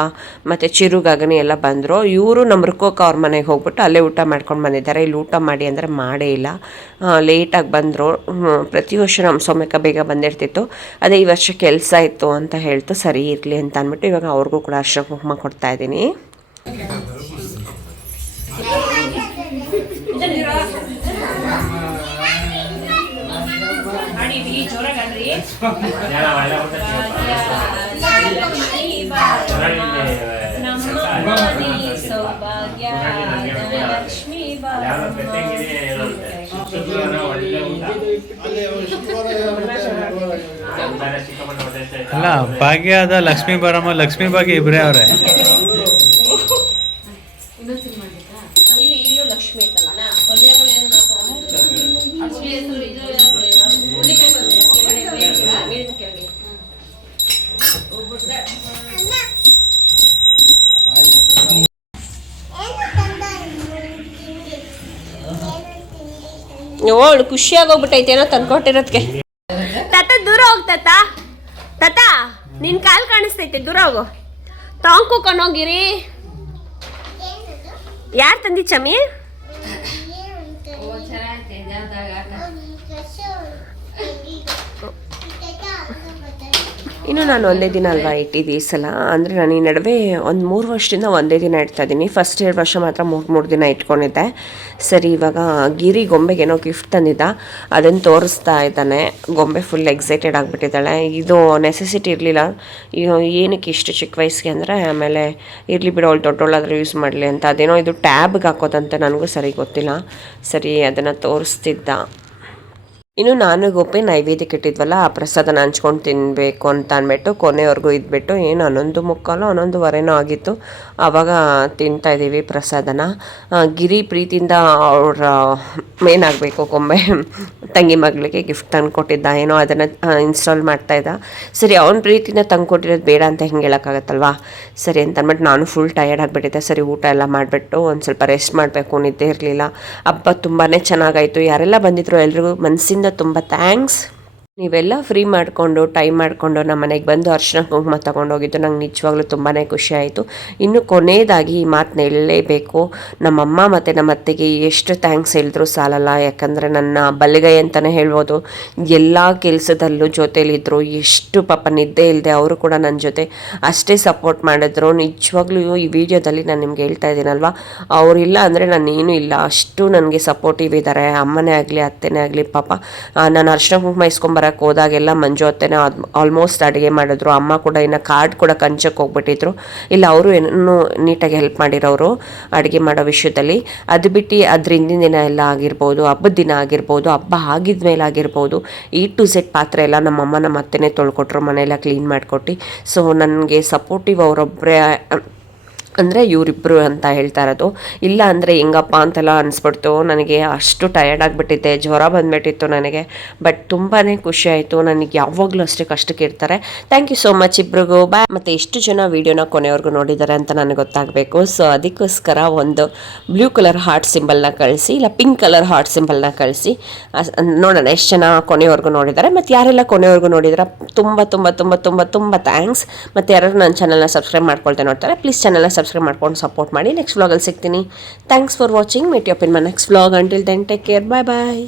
ಮತ್ತು ಚಿರುಗಾಗನಿ ಎಲ್ಲ ಬಂದರು. ಇವರು ನಮ್ಮ ರುಕೋಕ ಅವ್ರ ಮನೆಗೆ ಹೋಗ್ಬಿಟ್ಟು ಅಲ್ಲೇ ಊಟ ಮಾಡ್ಕೊಂಡು ಬಂದಿದ್ದಾರೆ. ಇಲ್ಲಿ ಊಟ ಮಾಡಿ ಅಂದರೆ ಮಾಡೇ ಇಲ್ಲ, ಲೇಟಾಗಿ ಬಂದರು. ಪ್ರತಿ ವರ್ಷ ನಮ್ಮ ಸೌಮ್ಯಕ್ಕ ಬೇಗ ಬಂದಿರ್ತಿತ್ತು, ಅದೇ ಈ ವರ್ಷ ಕೆಲಸ ಇತ್ತು ಅಂತ ಹೇಳ್ತು. ಸರಿ ಇರಲಿ ಅಂತ ಅಂದ್ಬಿಟ್ಟು ಇವಾಗ ಅವ್ರಿಗೂ ಕೂಡ ಅರ್ಶಿನ ಕುಂಕುಮ ಕೊಡ್ತಾ ಇದ್ದೀನಿ. ಅಲ್ಲ, ಭಾಗ್ಯ ಅದ ಲಕ್ಷ್ಮೀ ಬಾರಮ್ಮ, ಲಕ್ಷ್ಮೀ ಭಾಗ್ಯ ಇಬ್ಬರೇ ಅವ್ರೆ. ಅವಳು ಖುಷಿಯಾಗೋಗ್ಬಿಟ್ಟೈತೆ ಏನೋ ತಂದ್ಕೊಟ್ಟಿರೋದಕ್ಕೆ. ತಾತ ದೂರ ಹೋಗ್ತಾತ, ತಾತ ನಿನ್ ಕಾಲು ಕಾಣಿಸ್ತೈತೆ, ದೂರ ಹೋಗು. ತಾಂಕು ಕಣೋಗಿರಿ. ಯಾರು ತಂದಿ ಚಮ್ಮಿ? ಇನ್ನು ನಾನು ಒಂದೇ ದಿನ ಅಲ್ವಾ ಇಟ್ಟಿದ್ದು ಈ ಸಲ, ಅಂದರೆ ನಾನು ಈ ನಡುವೆ ಒಂದು 3 ವರ್ಷದಿಂದ ಒಂದೇ ದಿನ ಇಡ್ತಾಯಿದ್ದೀನಿ. ಫಸ್ಟ್ 2 ವರ್ಷ ಮಾತ್ರ 3 ದಿನ ಇಟ್ಕೊಂಡಿದ್ದೆ. ಸರಿ, ಇವಾಗ ಗಿರಿ ಗೊಂಬೆಗೆ ಏನೋ ಗಿಫ್ಟ್ ತಂದಿದ್ದ, ಅದನ್ನು ತೋರಿಸ್ತಾ ಇದ್ದಾನೆ. ಗೊಂಬೆ ಫುಲ್ ಎಕ್ಸೈಟೆಡ್ ಆಗಿಬಿಟ್ಟಿದ್ದಾಳೆ. ಇದು ನೆಸೆಸಿಟಿ ಇರಲಿಲ್ಲ, ಏನಕ್ಕೆ ಇಷ್ಟು ಚಿಕ್ಕ ವಯಸ್ಸಿಗೆ ಅಂದರೆ, ಆಮೇಲೆ ಇರಲಿ ಬಿಡು ಅವಳು ದೊಡ್ಡವಳಾದರೂ ಯೂಸ್ ಮಾಡಲಿ ಅಂತ. ಅದೇನೋ ಇದು ಟ್ಯಾಬ್ಗೆ ಹಾಕೋದಂತೆ, ನನಗೂ ಸರಿ ಗೊತ್ತಿಲ್ಲ. ಸರಿ, ಅದನ್ನು ತೋರಿಸ್ತಿದ್ದ. ಇನ್ನು ನಾನು ಗೋಪಿ ನೈವೇದ್ಯಕ್ಕೆ ಇಟ್ಟಿದ್ವಲ್ಲ, ಆ ಪ್ರಸಾದನ ಹಂಚ್ಕೊಂಡು ತಿನ್ನಬೇಕು ಅಂತ ಅಂದ್ಬಿಟ್ಟು ಕೊನೆವರೆಗೂ ಇದ್ಬಿಟ್ಟು ಏನು 11:45 11:15 ಆಗಿತ್ತು. ಆವಾಗ ತಿಂತಾಯಿದ್ದೀವಿ ಪ್ರಸಾದನ. ಗಿರಿ ಪ್ರೀತಿಯಿಂದ ಅವ್ರ ಮೇನಾಗಬೇಕು ಗೊಂಬೆ ತಂಗಿ ಮಗಳಿಗೆ ಗಿಫ್ಟ್ ತಂದು ಕೊಟ್ಟಿದ್ದ, ಏನೋ ಅದನ್ನು ಇನ್ಸ್ಟಾಲ್ ಮಾಡ್ತಾಯಿದ್ದ. ಸರಿ, ಅವ್ನ ಪ್ರೀತಿನ ತಂದು ಕೊಟ್ಟಿರೋದು ಬೇಡ ಅಂತ ಹಿಂಗೆ ಹೇಳೋಕ್ಕಾಗತ್ತಲ್ವಾ. ಸರಿ ಅಂತ ಅಂದ್ಬಿಟ್ಟು ನಾನು ಫುಲ್ ಟಯರ್ಡ್ ಆಗಿಬಿಟ್ಟಿದ್ದೆ. ಸರಿ, ಊಟ ಎಲ್ಲ ಮಾಡಿಬಿಟ್ಟು ಒಂದು ಸ್ವಲ್ಪ ರೆಸ್ಟ್ ಮಾಡಬೇಕು, ನಿದ್ದೆ ಇರಲಿಲ್ಲ. ಹಬ್ಬ ತುಂಬಾ ಚೆನ್ನಾಗಾಯಿತು. ಯಾರೆಲ್ಲ ಬಂದಿದ್ರು ಎಲ್ರಿಗೂ ಮನಸ್ಸಿಂದ ತುಂಬ ಥ್ಯಾಂಕ್ಸ್. ನೀವೆಲ್ಲ ಫ್ರೀ ಮಾಡಿಕೊಂಡು ಟೈಮ್ ಮಾಡಿಕೊಂಡು ನಮ್ಮ ಮನೆಗೆ ಬಂದು ಅರ್ಶಿನ ಕುಂಕುಮ ತೊಗೊಂಡೋಗಿದ್ದು ನಂಗೆ ನಿಜವಾಗ್ಲೂ ತುಂಬಾ ಖುಷಿ ಆಯಿತು. ಇನ್ನು ಕೊನೆಯದಾಗಿ ಈ ಮಾತನ್ನ ಹೇಳಲೇಬೇಕು, ನಮ್ಮಮ್ಮ ಮತ್ತು ನಮ್ಮ ಅತ್ತೆಗೆ ಎಷ್ಟು ಥ್ಯಾಂಕ್ಸ್ ಹೇಳಿದ್ರು ಸಾಲಲ್ಲ. ಯಾಕಂದರೆ ನನ್ನ ಬಲಗೈ ಅಂತಲೇ ಹೇಳ್ಬೋದು. ಎಲ್ಲ ಕೆಲಸದಲ್ಲೂ ಜೊತೇಲಿದ್ದರು. ಎಷ್ಟು ಪಾಪ ನಿದ್ದೆ ಇಲ್ಲದೆ ಅವರು ಕೂಡ ನನ್ನ ಜೊತೆ ಅಷ್ಟೇ ಸಪೋರ್ಟ್ ಮಾಡಿದ್ರು. ನಿಜವಾಗ್ಲೂ ಈ ವಿಡಿಯೋದಲ್ಲಿ ನಾನು ನಿಮ್ಗೆ ಹೇಳ್ತಾ ಇದ್ದೀನಲ್ವ, ಅವರಿಲ್ಲ ಅಂದರೆ ನಾನೇನು ಇಲ್ಲ, ಅಷ್ಟು ನನಗೆ ಸಪೋರ್ಟಿವ್ ಇದ್ದಾರೆ. ಅಮ್ಮನೇ ಆಗಲಿ ಅತ್ತೆನೇ ಆಗಲಿ. ಪಾಪ ನಾನು ಅರ್ಶಿನ ಕುಂಕುಮ ಇಸ್ಕೊಂಬರ ಹೋದಾಗೆಲ್ಲ ಮಂಜು ಅತ್ತೆನ ಆಲ್ಮೋಸ್ಟ್ ಅಡುಗೆ ಮಾಡಿದ್ರು. ಅಮ್ಮ ಕೂಡ ಇನ್ನು ಕಾರ್ಡ್ ಕೂಡ ಕಂಚಕ್ಕೆ ಹೋಗ್ಬಿಟ್ಟಿದ್ರು. ಇಲ್ಲ, ಅವರು ಏನೂ ನೀಟಾಗಿ ಹೆಲ್ಪ್ ಮಾಡಿರೋರು ಅಡುಗೆ ಮಾಡೋ ವಿಷಯದಲ್ಲಿ. ಅದು ಬಿಟ್ಟು ಅದ್ರ ಹಿಂದಿನ ದಿನ ಎಲ್ಲ ಆಗಿರ್ಬೋದು, ಹಬ್ಬದ ದಿನ ಆಗಿರ್ಬೋದು, ಹಬ್ಬ ಆಗಿದ್ಮೇಲೆ ಆಗಿರ್ಬೋದು, A to Z ಪಾತ್ರೆ ಎಲ್ಲ ನಮ್ಮಮ್ಮ ನಮ್ಮ ಅತ್ತೆನೇ ತೊಳ್ಕೊಟ್ರು, ಮನೆಯೆಲ್ಲ ಕ್ಲೀನ್ ಮಾಡಿಕೊಟ್ಟು. ಸೊ ನನಗೆ ಸಪೋರ್ಟಿವ್ ಅವರೊಬ್ಬರೇ, ಅಂದರೆ ಇವರಿಬ್ಬರು ಅಂತ ಹೇಳ್ತಾ ಇರೋದು. ಇಲ್ಲ ಅಂದರೆ ಹೆಂಗಪ್ಪ ಅಂತೆಲ್ಲ ಅನಿಸ್ಬಿಡ್ತು. ನನಗೆ ಅಷ್ಟು ಟಯರ್ಡ್ ಆಗಿಬಿಟ್ಟಿದ್ದೆ, ಜ್ವರ ಬಂದುಬಿಟ್ಟಿತ್ತು ನನಗೆ. ಬಟ್ ತುಂಬಾ ಖುಷಿ ಆಯಿತು. ನನಗೆ ಯಾವಾಗಲೂ ಅಷ್ಟೇ ಕಷ್ಟಕ್ಕೆ ಇರ್ತಾರೆ. ಥ್ಯಾಂಕ್ ಯು ಸೋ ಮಚ್ ಇಬ್ರಿಗೂ. ಬಾಯ್. ಮತ್ತು ಎಷ್ಟು ಜನ ವೀಡಿಯೋನ ಕೊನೆವರೆಗೂ ನೋಡಿದ್ದಾರೆ ಅಂತ ನನಗೆ ಗೊತ್ತಾಗಬೇಕು. ಸೊ ಅದಕ್ಕೋಸ್ಕರ ಒಂದು ಬ್ಲೂ ಕಲರ್ ಹಾರ್ಟ್ ಸಿಂಬಲ್ನ ಕಳಿಸಿ, ಇಲ್ಲ ಪಿಂಕ್ ಕಲರ್ ಹಾರ್ಟ್ ಸಿಂಬಲ್ನ ಕಳಿಸಿ. ನೋಡೋಣ ಎಷ್ಟು ಜನ ಕೊನೆವರೆಗೂ ನೋಡಿದ್ದಾರೆ. ಮತ್ತು ಯಾರೆಲ್ಲ ಕೊನೆವರೆಗೂ ನೋಡಿದಾರೆ ತುಂಬ ತುಂಬ ತುಂಬ ತುಂಬ ತುಂಬ ಥ್ಯಾಂಕ್ಸ್. ಮತ್ತು ಯಾರು ನನ್ನ ಚಾನಲ್ನ ಸಬ್ಸ್ಕ್ರೈಬ್ ಮಾಡ್ಕೊಳ್ತಾ ನೋಡ್ತಾರೆ, ಪ್ಲೀಸ್ ಚಾನಲ್ನ ಸಬ್ಸ್ಕ್ರೈಬ್ ಮಾಡ್ಕೊಂಡು ಸಪೋರ್ಟ್ ಮಾಡಿ. ನೆಕ್ಸ್ಟ್ ವ್ಲಾಗಲ್ಲಿ ಸಿಗ್ತೀನಿ. Thanks for watching. Meet you up in my next vlog. Until then take care. Bye bye.